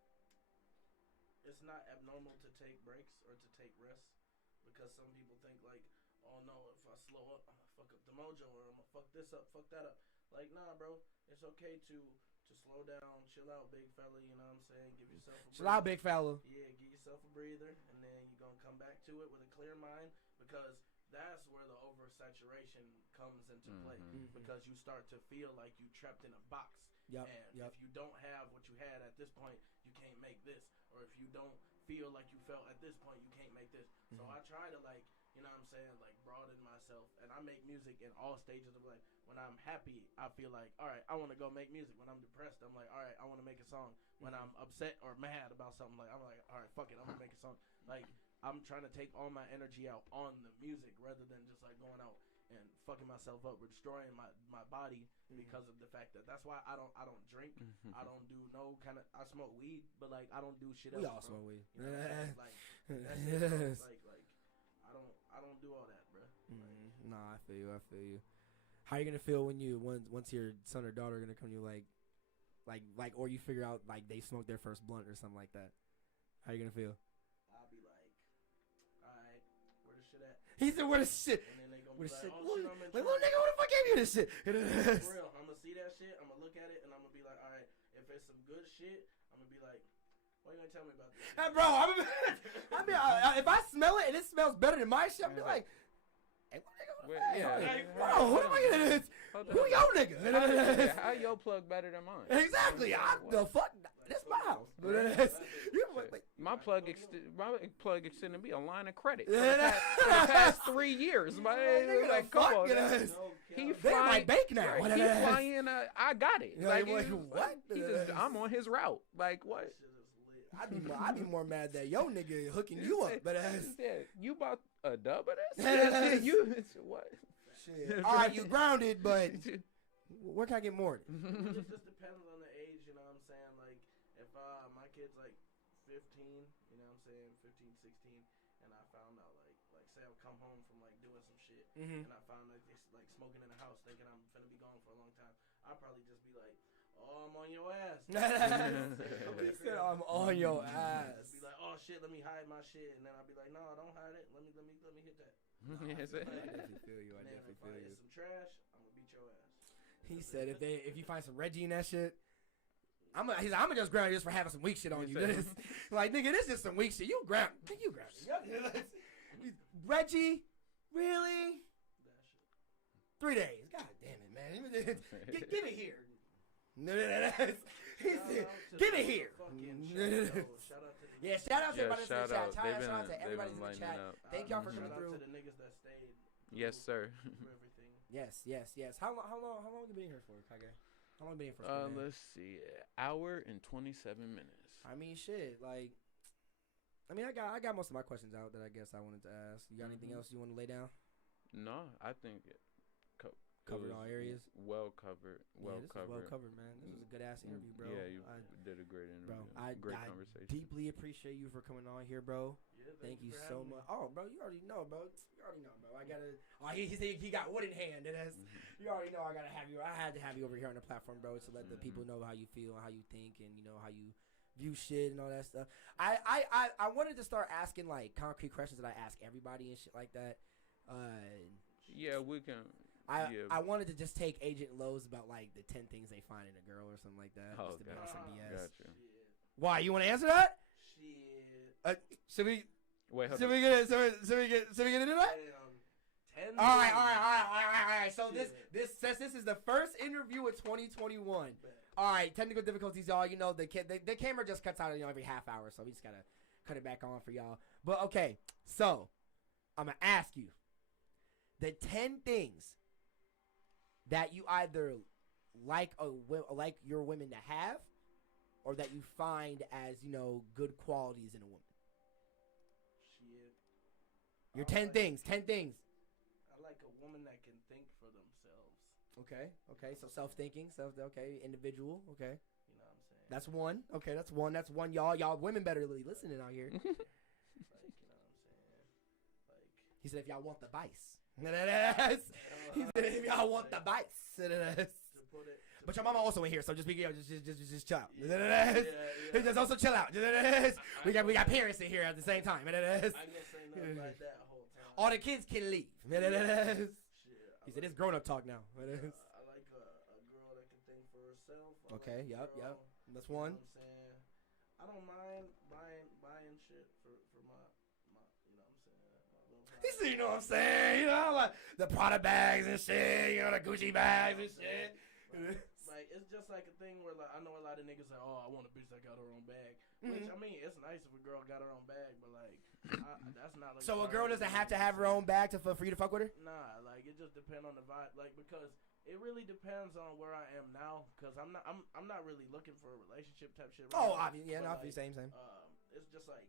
It's not abnormal to take breaks or to take rests, because some people think like, oh no, if I slow up, I'm gonna fuck up the mojo, or I'm gonna fuck this up, fuck that up. Like, nah, bro, it's okay to slow down, chill out, big fella. You know what I'm saying? Give yourself a Chill out, big fella. Yeah, give yourself a breather, and then you're gonna come back to it with a clear mind, because that's where the oversaturation comes into play. Because you start to feel like you trapped in a box. Yep. And if you don't have what you had at this point, you can't make this. Or if you don't feel like you felt at this point, you can't make this. So I try to, like, you know what I'm saying, like, broaden myself. And I make music in all stages of life. When I'm happy, I feel like, all right, I want to go make music. When I'm depressed, I'm like, all right, I want to make a song. When I'm upset or mad about something, like, I'm like, all right, fuck it, I'm going to make a song. Like, I'm trying to take all my energy out on the music rather than just, like, going out and fucking myself up or destroying my body because of the fact that's why I don't drink. I don't do no kind of, I smoke weed, but like I don't do shit else. We all smoke weed. You know what I'm saying? Like that's it, bro. Like I don't do all that, bro. Nah, I feel you. How are you gonna feel when once your son or daughter are gonna come to you like or you figure out like they smoked their first blunt or something like that? How are you gonna feel? I'll be like, all right, where the shit at? He said, where the shit? And then they gonna Where be the like, shit? oh shit, I'm in Like, little nigga, who the fuck gave you this shit? For real, I'm gonna see that shit, I'm gonna look at it, and I'm gonna be like, all right, if it's some good shit, I'm gonna be like, what are you gonna tell me about this? Hey, bro, if I smell it and it smells better than my shit, I'm be like, hey, what nigga? Bro, who the fuck is this? Who your nigga? How your plug better than mine? Exactly. The fuck? This my house. My plug extended me a line of credit for the past 3 years. Like, come on. He They're my bank now. He flying. I got it. Like, what? I'm on his route. Like, what? I'd be more mad that yo nigga hooking you up, but you bought a dub of this? What? Shit. All right, you grounded, but where can I get more? It just depends on the age, you know what I'm saying? Like, if my kid's like 15, you know what I'm saying, 15, 16, and I found out like say I'll come home from like doing some shit, and I found like they like smoking in the house, thinking I'm finna be gone for a long time, I'll probably just be like, oh, I'm on your ass. He said I'm on your ass. Be like, oh shit, let me hide my shit, and then I'll be like, no, don't hide it. Let me hit that. I definitely feel you. I definitely feel you. Some trash, I'm gonna beat your ass. He said if you find some Reggie in that shit, I'm gonna just ground you just for having some weak shit on you. Like, nigga, this is some weak shit. You ground. Reggie, really? 3 days. God damn it, man. Give it here. He said, give it here. Yeah, shout out to everybody that's in the chat. Shout out to everybody that's in the chat. Thank y'all for coming through. Shout out to the niggas that stayed. Yes, sir. For everything. Yes. How long you been here for, Kage? How long you been here for? Let's see, hour and 27 minutes. I mean, shit. Like, I mean, I got most of my questions out that I guess I wanted to ask. You got anything else you want to lay down? No, I think covered all areas. Well covered. Well covered, man. This was a good ass interview, bro. Yeah, you did a great interview. Bro, great I conversation. Deeply appreciate you for coming on here, bro. Yeah, thank you so much. Oh, bro, you already know, bro. I gotta. Oh, he said he got wood in hand. And you already know I gotta have you. I had to have you over here on the platform, bro, to let the people know how you feel and how you think and you know how you view shit and all that stuff. I wanted to start asking like concrete questions that I ask everybody and shit like that. Yeah, we can. I wanted to just take Agent Lowe's about like the 10 things they find in a girl or something like that. Oh, just to be on some BS. Gotcha. Why? You want to answer that? Shit. Should we? Wait, hold Should on. we get into that? 10 All right. So this is the first interview of 2021. All right, technical difficulties, y'all. You know the camera just cuts out every half hour, so we just gotta cut it back on for y'all. But okay, so I'm gonna ask you the 10 things that you either like your women to have, or that you find as good qualities in a woman. Shit. Your 10 things. 10 things. I like a woman that can think for themselves. Okay. So self-thinking, individual. Okay. You know what I'm saying? That's one. Okay, that's one. Y'all women better be listening out here. Like, you know what I'm saying? Like, He said, if y'all want the vice. He said, if y'all want the vice. to put it. But your mama also in here, so just chill out. Yeah. Just also chill out. We got parents in here at the same time. I guess ain't nothing like that the whole time. All the kids can leave. Shit. He said, it's grown-up talk now. I like a girl that can think for herself. Okay, yep. That's one. You know what I'm saying? I don't mind buying shit for my you know what I'm saying? He said, you know what I'm saying? Like the Prada bags and shit, the Gucci bags and shit. Like, it's just like a thing where, like, I know a lot of niggas say, oh, I want a bitch that got her own bag. Which, I mean, it's nice if a girl got her own bag, but, like, that's not, like... So a girl doesn't have to have her own bag for you to fuck with her? Nah, like, it just depends on the vibe. Like, because it really depends on where I am now, because I'm not really looking for a relationship type shit right Oh, now. obviously, yeah, But, no, like, same. It's just, like,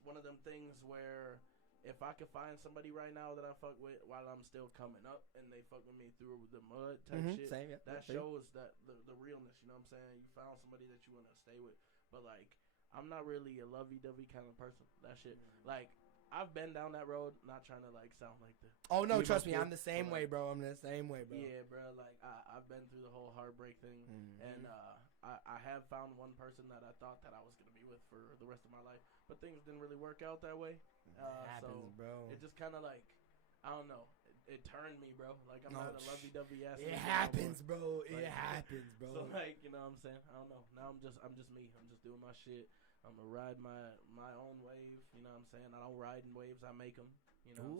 one of them things where... If I could find somebody right now that I fuck with while I'm still coming up and they fuck with me through the mud type shit, Same, yeah. that shows that the realness, you know what I'm saying? You found somebody that you want to stay with. But, like, I'm not really a lovey-dovey kind of person. That shit. Like, I've been down that road, not trying to, like, sound like the... Oh, no, emo trust me, kid, I'm the same but, way, bro. I'm the same way, bro. Yeah, bro. Like, I've been through the whole heartbreak thing. And I have found one person that I thought that I was going to be with for the rest of my life. But things didn't really work out that way. It happens, bro. It just kind of like, I don't know. It turned me, bro. Like, I'm not a lovey-dovey ass. It happens, bro. It happens, bro. So, like, you know what I'm saying? I don't know. Now I'm just me. I'm just doing my shit. I'm gonna ride my own wave. You know what I'm saying? I don't ride in waves. I make them. You know what I'm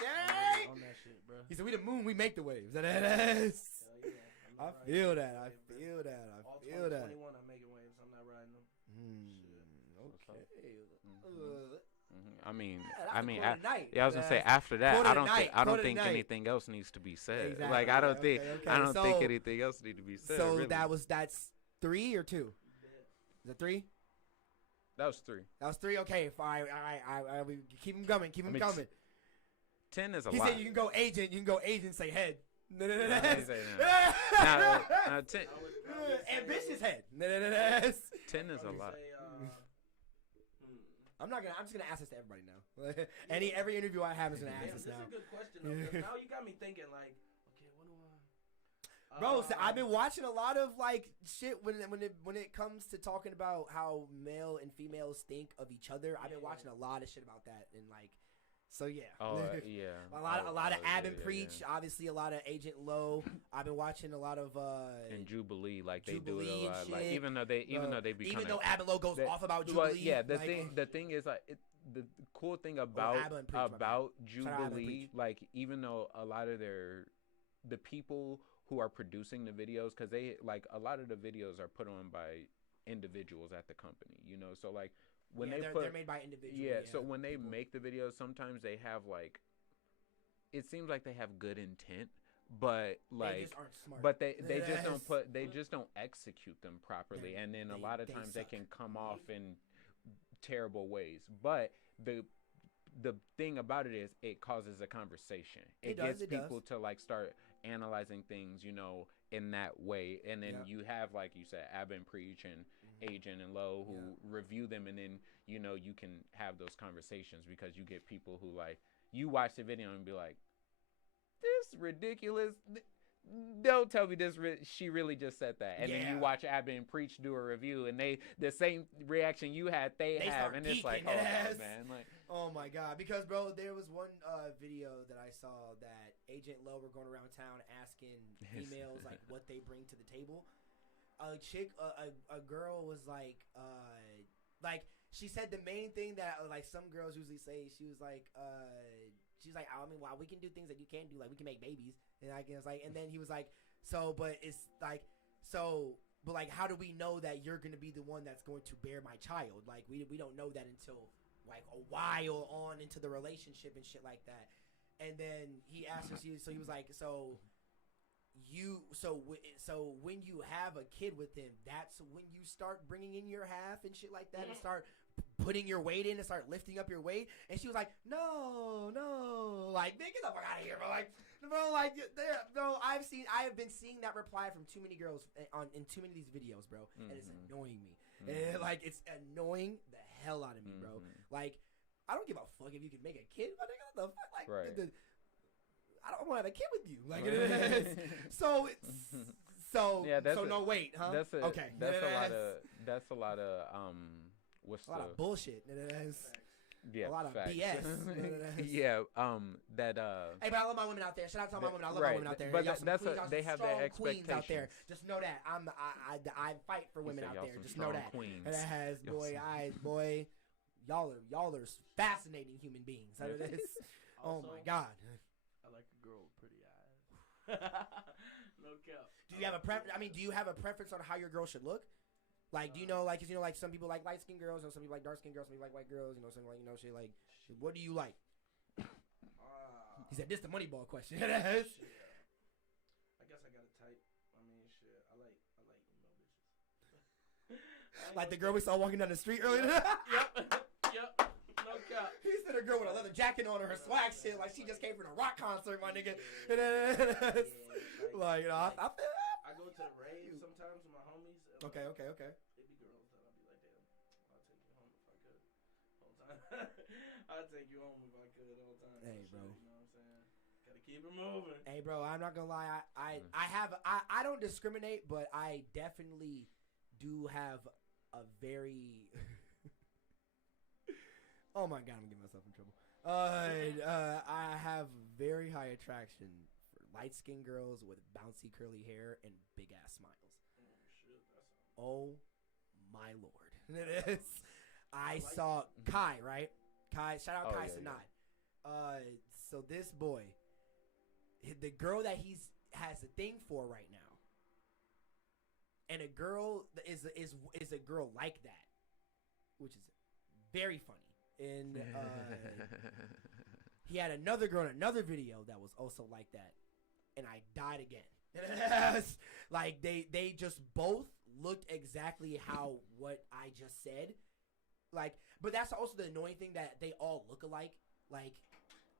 saying? Okay. On that shit, bro. He said, we the moon, we make the waves. That is. Hell yeah. I feel that. I feel that. All I feel that. 2021, I'm making waves. I'm not riding them. Okay. I mean, Yeah, I was gonna say after that, I don't think anything else needs to be said. Exactly. Like, I don't think So- anything else needs to be said. So really. that's 3 or 2? Is it 3? That was 3. That was 3. Okay, fine. All right. We keep them coming. Keep them coming. 10 is a He lot. said you can go agent. Say head. No, he said no. Now, 10. Ambitious head. 10 is a lot. I'm just gonna ask this to everybody now. Every interview I have is gonna ask this This now. is a good question though. 'Cause now you got me thinking like, okay, what do I? Bro, so I've been watching a lot of like shit when it comes to talking about how male and females think of each other. I've been watching a lot of shit about that and like, so yeah. Oh yeah. a lot of Ab and Preach. Obviously, a lot of Agent Low. I've been watching a lot of and Jubilee, like they Jubilee do it a lot. and Like shit. even though they be even kinda, though Ab and Low goes off about well, Jubilee. yeah, the like, thing is like the cool thing about Abba and Preach, my bad. Shout out Abba and Jubilee, Preach. like even though a lot of the people who are producing the videos, because they like a lot of the videos are put on by individuals at the company, you know, so like when they're made by individuals. so when they make the videos, sometimes they have like, it seems like they have good intent, but like they just aren't smart. but they just don't execute them properly, and then a lot of times they suck. can come off in terrible ways. But the thing about it is it causes a conversation. It gets people to like start analyzing things, you know, in that way, and then you have, like you said, Ab and Preach and Agent and Low who review them, and then you know you can have those conversations because you get people who like, you watch the video and be like, this ridiculous, don't tell me this. She really just said that, and then Yeah. you watch Abby and Preach do a review, and the same reaction you had, they have, start and it's like, geeking, oh yes. man, like. Oh my god! Because bro, there was one video that I saw that Agent Low were going around town asking females like what they bring to the table. A chick, a girl was like she said the main thing that like some girls usually say. She was like, I mean, wow, we can do things that you can't do, like we can make babies, and I guess like, and then he was like, but it's like, but like, how do we know that you're gonna be the one that's going to bear my child? Like we don't know that until like a while on into the relationship and shit like that. And then he asked her, so he was like, so when you have a kid with him, that's when you start bringing in your half and shit like that, and start putting your weight in and start lifting up your weight. And she was like, no, like, man, get the fuck out of here, bro. Like, bro, I have been seeing that reply from too many girls in too many of these videos, bro, and it's annoying me. And, like, it's annoying the hell out of me, bro. Like, I don't give a fuck if you can make a kid, but nigga, what the fuck, like, Right. I don't want to have a kid with you, like, so no wait, huh? That's a okay. That's a lot of what's a lot of bullshit. Yeah, a lot of facts. BS. Yeah, Hey, but I love my women out there. Shout out to all my women. I love my women out there. But Y'all some that's queens, y'all they some have strong their queens out there. expectations. Just know that I fight for women said out y'all there. some Just know strong that. queens. And it has boy, y'all are fascinating human beings. Oh Also, my god. I like a girl with pretty eyes. No cap. Do you have a do you have a preference on how your girl should look? Like, do you know, like, 'cause, you know, like, some people like light-skinned girls, and some people like dark-skinned girls, some people like white girls, you know, some like, you know, shit, like, what do you like? He said, this the money ball question. Shit. I guess I got a type. I mean, shit, I like emo bitches. Like the girl we saw walking down the street earlier. Yep. No cap. He said a girl with a leather jacket on her swag shit, like she just came from a rock concert, my nigga. Like, you know, I feel that. I go to the rave sometimes with my homies. And Okay. It be girls that I'll be like, damn, I'll take you home if I could. Whole time. I'll take you home if I could all the time. Hey, Shit, bro. you know what I'm saying? Gotta keep it moving. Hey, bro, I'm not gonna lie. I don't discriminate, but I definitely do have a very. Oh my god, I'm getting myself in trouble. I have very high attraction for light-skinned girls with bouncy curly hair and big ass smiles. Oh my lord. I saw Kai, right? Kai, shout out Kai Sanat. So this boy, the girl that has a thing for right now, and a girl is a girl like that, which is very funny. And he had another girl in another video that was also like that, and I died again. Like they just both looked exactly how what I just said. Like, but that's also the annoying thing, that they all look alike. Like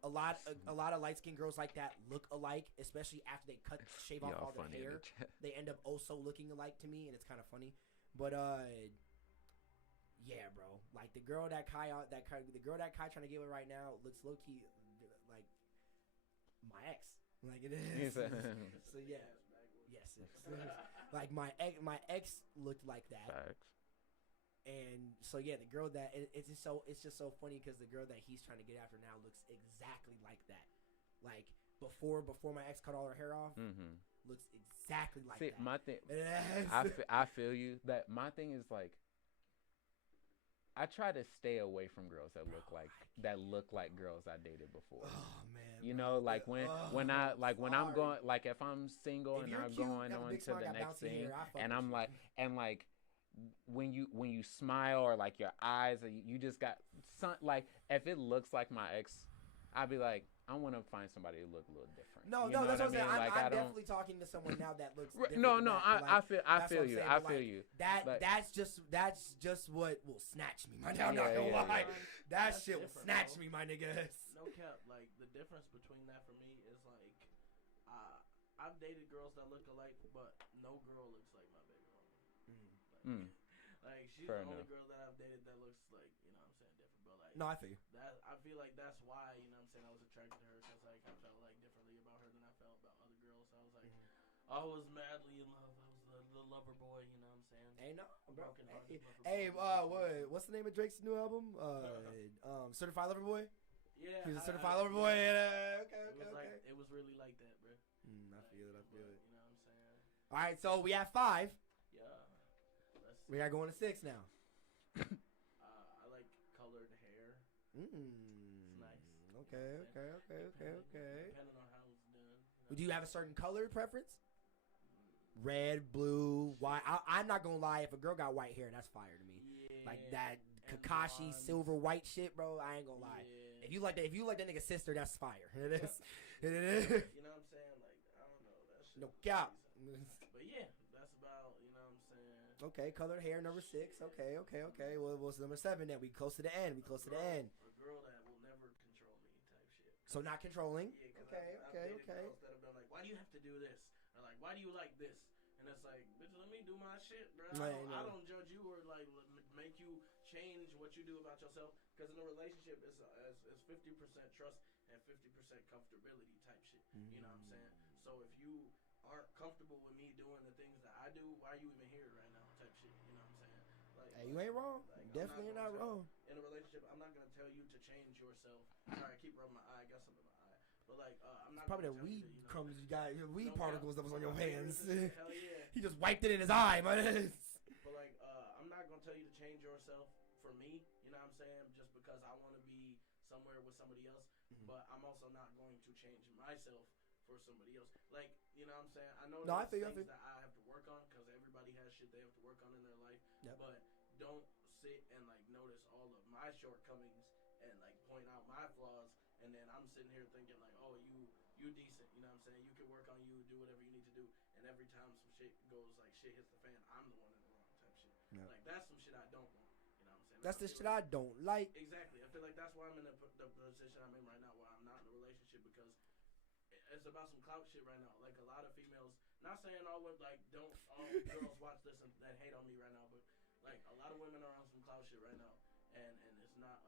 a lot of light skinned girls like that look alike, especially after they shave off all their hair. They end up also looking alike to me, and it's kind of funny. But yeah, bro. Like the girl that Kai trying to get with right now looks low key like my ex. Like it is. So yeah, yes. Like my ex looked like that. Facts. And so yeah, the girl that it's just so funny, because the girl that he's trying to get after now looks exactly like that. Like before my ex cut all her hair off, looks exactly like that. My thing, I feel you. That my thing is like, I try to stay away from girls that look like girls I dated before. Oh man. You know, like when I'm going, like if I'm single and I'm cute, going on to the next thing, and I'm like, when you smile, or like your eyes, or you just got some, like if it looks like my ex, I'd be like, I want to find somebody who look a little different. No, that's what I'm saying. I'm definitely talking to someone now that looks different. I feel you. That's just what will snatch me. I'm not gonna lie. That shit will snatch me, my nigga. No cap. Like the difference between that for me is like, I've dated girls that look alike, but no girl looks like my baby mama. Like she's Fair the only enough. girl that I've dated that looks like, you know what I'm saying, different. But like, No, I feel you. that I feel like that's why, you know what I'm saying, I was attracted to her, because like I felt like differently about her than I felt about other girls. So I was like, I was madly in love. I was the lover boy. You know what I'm saying? Hey, no, bro. Broken hearted lover Hey, boy. what's the name of Drake's new album? Certified Lover Boy. Yeah, He's a certified lover boy. Yeah, okay. It was really like that, bro. I feel it. You know what I'm saying? All right, so we have 5. Yeah. We are going to 6 now. I like colored hair. It's nice. Okay. Depending on how it's done. Do you have a certain color preference? Red, blue, white. I'm not gonna lie. If a girl got white hair, that's fire to me. Yeah. Like that Kakashi silver white shit, bro. I ain't gonna lie. Yeah. If you like that nigga's sister, that's fire. It is. You know what I'm saying? Like, I don't know. That shit. No cap. But yeah, that's about, you know what I'm saying? Okay, colored hair, number 6. Okay. Well, what's number 7 then? We close to the end. A girl that will never control me type shit. So not controlling. Yeah, Okay. Girls that have been like, why do you have to do this? Or like, why do you like this? And it's like, bitch, let me do my shit, bro. I don't judge you or like make you change what you do about yourself. Because in a relationship, it's 50% trust and 50% comfortability type shit. You know what I'm saying? So if you aren't comfortable with me doing the things that I do, why are you even here right now? Type shit. You know what I'm saying? Like, Hey, you ain't wrong. like, Definitely not wrong. In a relationship, I'm not gonna tell you to change yourself. Sorry, I keep rubbing my eye. I got something in my eye. But like, I'm not Probably the gonna tell weed you to, crumbs you got, your weed No particles doubt. that was on your My hands. fingers and shit, hell yeah. He just wiped it in his eye, man. But like, I'm not gonna tell you to change yourself for me. You know what I'm saying? Just because I want to be somewhere with somebody else. But I'm also not going to change myself for somebody else. Like, you know what I'm saying? I know I there's feel things that I have to work on because everybody has shit they have to work on in their life. Yep. But don't sit and like notice all of my shortcomings and like point out my flaws. And then I'm sitting here thinking like, oh, you decent. You know what I'm saying? You can work on you, do whatever you need to do. And every time some shit goes like shit hits the fan, I'm the one in the wrong type shit. Yep. Like that's some shit I don't want. You know what I'm saying? That's the shit I don't like. Exactly. I feel like that's why I'm in the position I'm in right now, where I'm not in a relationship, because it's about some clout shit right now. Like a lot of females, not saying all women, like don't all girls watch this and hate on me right now, but like a lot of women are on some clout shit right now, and it's not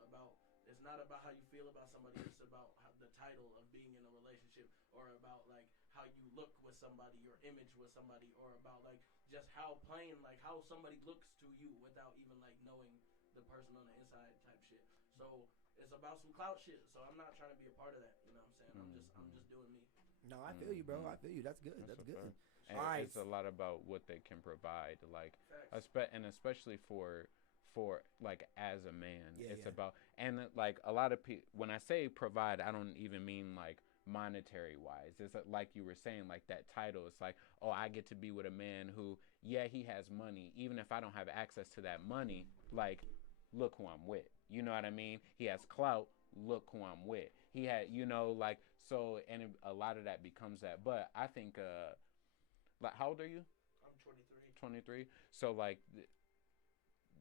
about how you feel about somebody. It's about the title of being in a relationship, or about like how you look with somebody, your image with somebody, or about like just how plain, like how somebody looks to you without even like knowing the person on the inside type shit. So it's about some clout shit. So I'm not trying to be a part of that. You know what I'm saying? I'm just doing me. No, I feel you, bro. I feel you. That's good. That's good. And all right. It's a lot about what they can provide, like, Facts. and especially for like as a man, it's yeah. about, and like a lot of people, when I say provide, I don't even mean like monetary wise. It's like you were saying, like that title. It's like, oh, I get to be with a man who, yeah, he has money. Even if I don't have access to that money, like, look who I'm with. You know what I mean? He has clout. Look who I'm with. He had, you know, like, so, and a lot of that becomes that. But I think, like, how old are you? I'm 23. 23. So, like,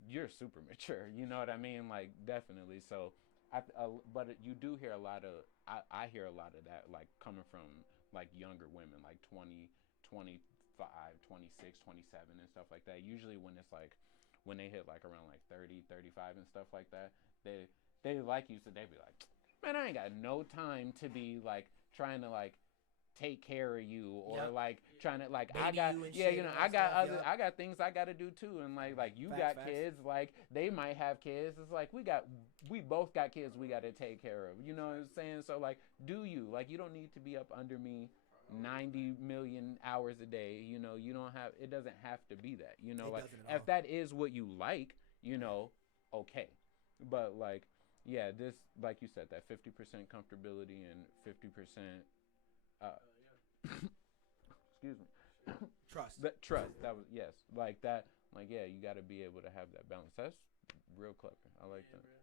you're super mature. You know what I mean? Like, definitely. So, but you do hear a lot of, I hear a lot of that, like, coming from, like, younger women, like 20, 25, 26, 27 and stuff like that. Usually when it's, like, when they hit, like, around, like, 30, 35 and stuff like that, they like you, so they be like, man, I ain't got no time to be, like, trying to, like, take care of you, or like trying to, like, I got, you know, I got other, I got things I got to do too, and like you got kids, like they might have kids. It's like we both got kids we got to take care of. You know what I'm saying? So like, do you, like, you don't need to be up under me 90 million hours a day. You know, you don't have, it doesn't have to be that. You know, like if that is what you like, you know, okay, but like, yeah, this, like you said, that 50% comfortability and 50%. Excuse me. Trust. That was, yes, like that. Like, yeah, you got to be able to have that balance. That's real clever. I like that. Bro.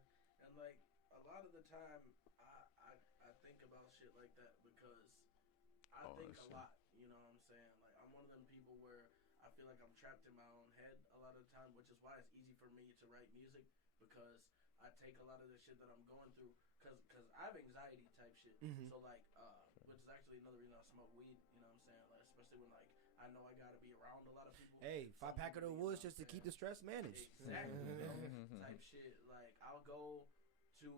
And like a lot of the time, I think about shit like that because I think a lot. You know what I'm saying? Like, I'm one of them people where I feel like I'm trapped in my own head a lot of the time, which is why it's easy for me to write music, because I take a lot of the shit that I'm going through, cause I have anxiety type shit. So like, which is actually another reason I smoke weed. You know what I'm saying? Like, especially when like I know I gotta be around a lot of people. Hey, 5 pack of the woods just to keep the stress managed. Exactly. Type shit. Like, I'll go to,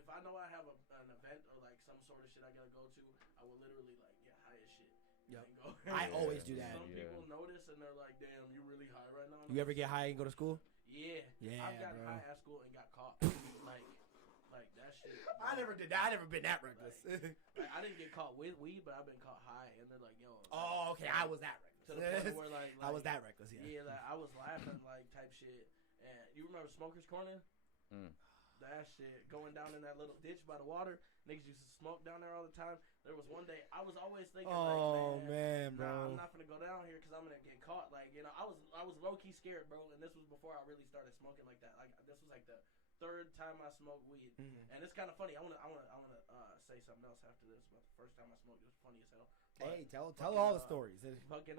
if I know I have an event or like some sort of shit I gotta go to, I will literally like get high as shit Yep. and go. I always do that. Some Yeah. people notice and they're like, "Damn, you really high right now." And You I'm ever get just high like, and go to school? Yeah. Yeah, I've gotten bro. high at school and got caught. like that shit. I never did that. I never been that reckless. Like, I didn't get caught with weed, but I've been caught high, and they're like, "Yo." Oh, okay. I was that reckless. To the point where like I was that reckless. Yeah. Yeah, like I was laughing like type shit. And you remember Smoker's Corner? Mm. That shit going down in that little ditch by the water. Niggas used to smoke down there all the time. There was one day I was always thinking, Oh like, man, nah, bro. I'm not gonna go down here because I'm gonna get caught. Like, you know, I was low key scared, bro. And this was before I really started smoking like that. Like, this was like the third time I smoked weed, and it's kind of funny. I wanna say something else after this, but the first time I smoked, it was funny as hell. But Hey, tell fucking, all the stories. Fucking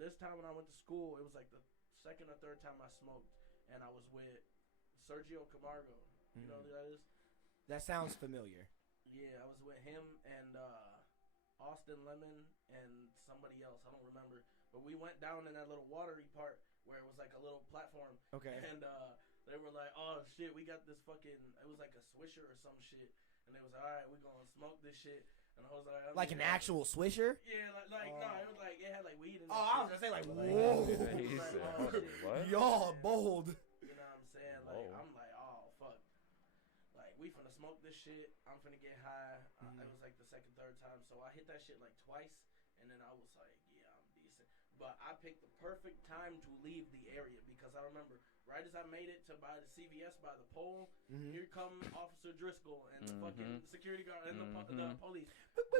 this time when I went to school, it was like the second or third time I smoked, and I was with Sergio Camargo. You know who that is? That sounds familiar. Yeah, I was with him and Austin Lemon and somebody else. I don't remember. But we went down in that little watery part where it was like a little platform. Okay. And they were like, "Oh shit, we got this fucking." It was like a Swisher or some shit. And they was like, "All right, we're gonna smoke this shit." And I was like, Like an actual Swisher? Yeah, like no, it was like it had like weed in it. Oh, I was gonna say like, But, whoa. He like, said, oh, shit. what? Y'all bold. You know what I'm saying? Like, Whoa. I'm like, oh, fuck. Like, we finna smoke this shit. I'm finna get high. It was like the second, third time. So I hit that shit like twice. And then I was like, yeah, I'm decent. But I picked the perfect time to leave the area because I remember right as I made it to by the CVS by the pole, here come Officer Driscoll and the fucking security guard and the police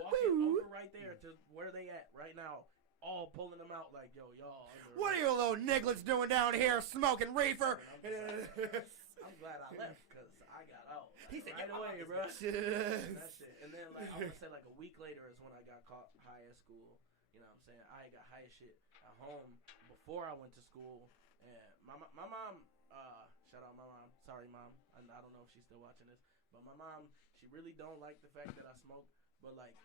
walking over right there to where they at right now. All pulling them out like, yo, y'all. What are you little nigglets doing down here smoking reefer? I'm glad I left because I got out. He said, right "Get away, my bro. business." That shit. And then, like, I want to say, like, a week later is when I got caught high at school. You know what I'm saying? I got high as shit at home before I went to school. And my mom, shout out my mom. Sorry, Mom. I don't know if she's still watching this. But my mom, she really don't like the fact that I smoke. But, like,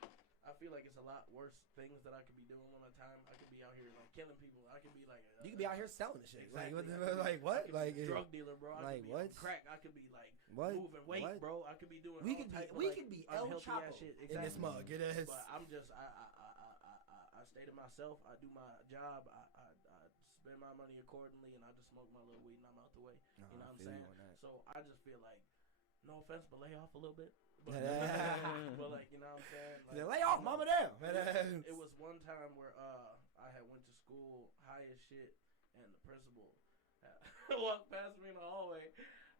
I feel like it's a lot worse things that I could be doing all the time. I could be out here like killing people. I could be like You could be out here selling the shit. Exactly. Like what? Like a drug dealer, bro. I like could be what? on crack. I could be like What? moving weight, What? bro. I could be doing. We all could be type of, we like, could be El unhealthy Chapo ass shit. in this mug. It is. But I'm just I stay to myself. I do my job. I spend my money accordingly, and I just smoke my little weed and I'm out the way. No, You know I what I'm feel you saying? on that. So I just feel like, no offense, but lay off a little bit. But, but like, you know what I'm saying? Like, Lay off, mama down. It was one time where I had went to school high as shit, and the principal walked past me in the hallway,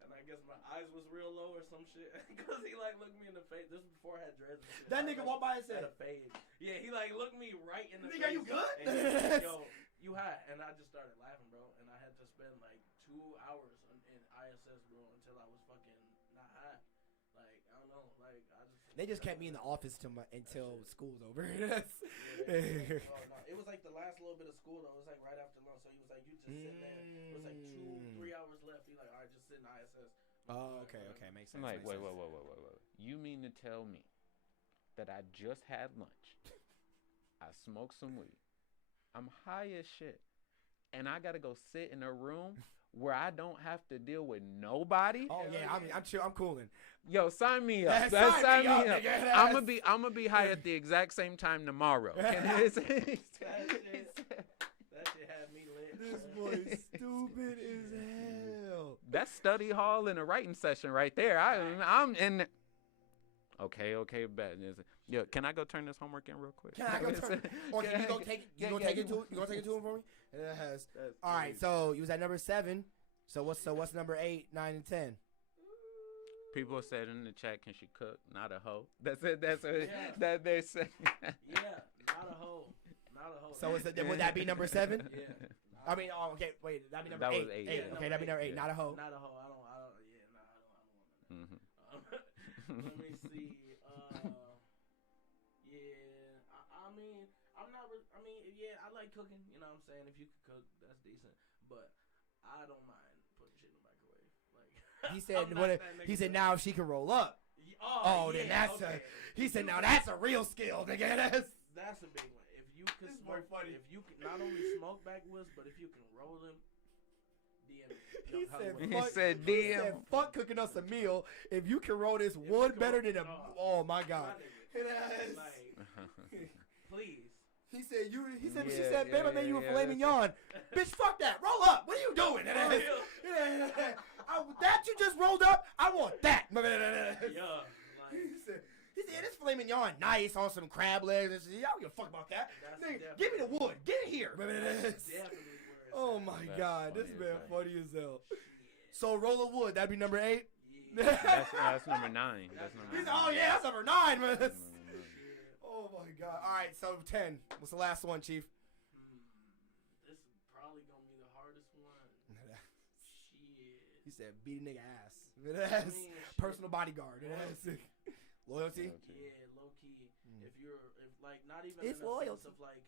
and I guess my eyes was real low or some shit, because he like looked me in the face. This was before I had dreads and shit. That nigga walked by and said, a fade. Yeah, he like looked me right in the face. "Nigga, you good?" And he was like, "Yo, you high?" And I just started laughing, bro. And I had to spend like 2 hours in ISS, bro, until I was fucking not high. Like, I don't know. Like, They just kept me in the office until school's over. Yeah, no, it was like the last little bit of school though. It was like right after lunch, so he was like, "You just sitting there." It was like 2-3 hours left. He like, "All right, just sit in ISS." Oh, okay, makes sense. I'm like, makes wait. sense. You mean to tell me that I just had lunch, I smoked some weed, I'm high as shit, and I gotta go sit in a room where I don't have to deal with nobody? Oh yeah, I'm chill. I'm cooling. Yo, sign me up. Sign me up, nigga. I'm gonna be high at the exact same time tomorrow. That shit had me lit. This boy stupid as hell. That's study hall and a writing session right there. I'm in. Okay, bet. Yo, can I go turn this homework in real quick? Can I go turn? Or can you go take it? You gonna take it to him for me? It has. All right. So you was at number 7. So what's number 8, 9, and 10? People said in the chat, "Can she cook? Not a hoe." That's it. Yeah. That they say. Yeah, not a hoe. Not a hoe. So would that be number 7? Yeah. I mean, okay, wait, that'd be number That 8. was 8, Eight. yeah. Okay, that'd be number 8. Yeah. Not a hoe. Not a hoe. I don't want that. Mm-hmm. Let me see. Yeah. I mean, I'm not. I mean, yeah, I like cooking. You know what I'm saying? If you could cook, that's decent. But I don't mind putting shit in the microwave. Like He said, he said now if she can roll up. Oh, yeah, then that's okay. he said now that's a real skill, nigga. That's a big one. If you can This is more smoke, funny. if you can not only smoke backwoods, but if you can roll them, DM me. He said, He fuck, said, he "DM." said, fuck cooking us a meal. If you can roll this you wood can better roll- than a, no. oh my god. Like, please. He said you. He said she Yeah, said, "Babe, I made you a filet mignon." Bitch, fuck that. Roll up. What are you doing? That you just rolled up. I want that. Yeah. He said, this filet mignon nice on some crab legs. And shit. I don't give a fuck about that. Nigga, give me the wood. Get it here. Oh my That's God, this funny as man heck. funny as hell. So roll of wood, that'd be number 8. That's number 9. That's number 9. Oh yeah, that's number 9, man. That's number 9. Oh my God. All right, so 10. What's the last one, Chief? This is probably gonna be the hardest one. Shit. He said, beat a nigga ass. Shit. Personal bodyguard. Loyalty. Yeah, low key. If like not even It's in a loyalty. sense of like,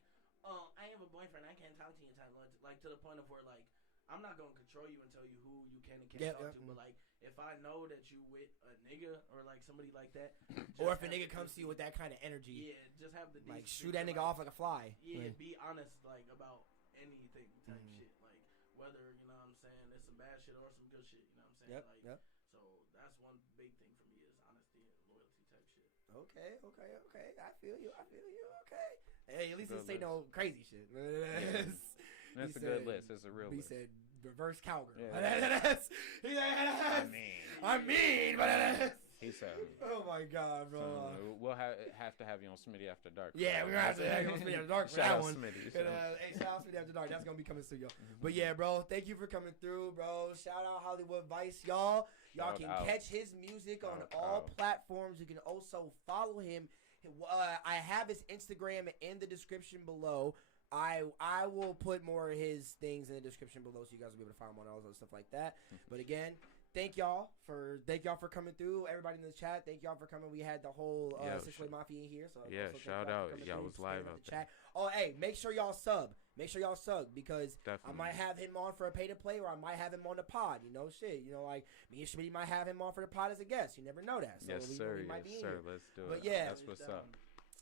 oh, I have a boyfriend, I can't talk to you in time, like to the point of where like I'm not gonna control you and tell you who you can and can't talk to, but like if I know that you with a nigga or like somebody like that, Or if a nigga comes to you with that kind of energy, yeah, just have the like decency shoot that to, nigga off like a fly. Yeah, be honest like about anything type shit, like whether you know what I'm saying it's some bad shit or some good shit, you know what I'm saying? Yep. So that's one big thing for me is honesty and loyalty type shit. Okay. I feel you. Okay. Hey, at least he Good say list. no crazy shit. That's a good list. It's a real He list. said reverse cowgirl. Yeah. I mean, but He said. oh my God, bro. We'll have to have you on Smitty After Dark. Yeah, we're gonna have to have Smitty After Dark for Shout that out one. Smitty. And, hey, shout out Smitty After Dark. That's gonna be coming soon, yo. But yeah, bro, thank you for coming through, bro. Shout out HollyWood Vice, y'all. Y'all Shout can out. catch his music on Shout all out. platforms. You can also follow him. I have his Instagram in the description below. I will put more of his things in the description below, so you guys will be able to find him on all those stuff like that. But again, thank y'all for coming through. Everybody in the chat, thank y'all for coming. We had the whole Six-Way Mafia in here, so Yeah, also thank shout y'all for out. coming Y'all through, was live spamming out the there. chat. Oh, hey, make sure y'all sub. Because Definitely. I might have him on for a pay to play, or I might have him on the pod. You know, shit. You know, like me and Schmitty might have him on for the pod as a guest. You never know that. So Yes, we sir. might be Yes, in sir. here. Let's do But it. yeah. That's what's up.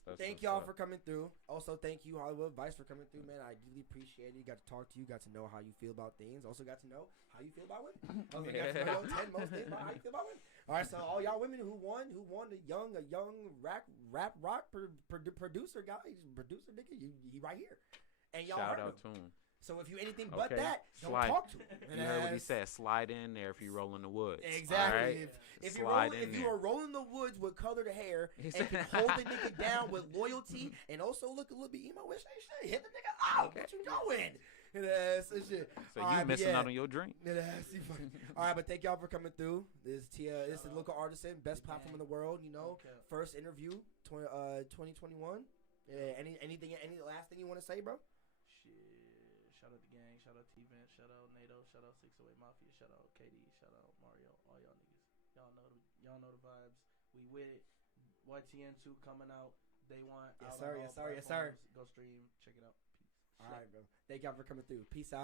That's Thank what's y'all up. for coming through. Also, thank you, HollyWood Vice, for coming through, man. I really appreciate it. Got to talk to you. Got to know how you feel about things. Also got to know how you feel about women. Also got to know 10 most things about how you feel about women. All right, so all y'all women who won the young rap rock producer guy, producer nigga, he right here. And y'all Shout heard out him. to him. So if you anything but Okay. that, don't Slide. talk to him. You heard what he said. Slide in there if you roll in the woods. Exactly. All right? If Slide in you there. are rolling the woods with colored hair He and said- can hold the nigga down with loyalty and also look a little bit emo, wish they shit. Hit the nigga out. What you doing? Shit. So All you right, but missing yeah. out on your drink. All right, but thank y'all for coming through. This is this is Local Artisan, best platform in the world. You know, Okay. first interview, 2021. Yeah, any last thing you want to say, bro? Shit. Shout out the gang, shout out T-Vent, shout out NATO, shout out 608 Mafia, shout out KD, shout out Mario, all y'all niggas. Y'all know the vibes. We with it. YTN2 coming out day one. Yes, out sir, on yes, all sir, yes, sir. platforms. Go stream, check it out. Peace. All right, bro. Thank y'all for coming through. Peace out.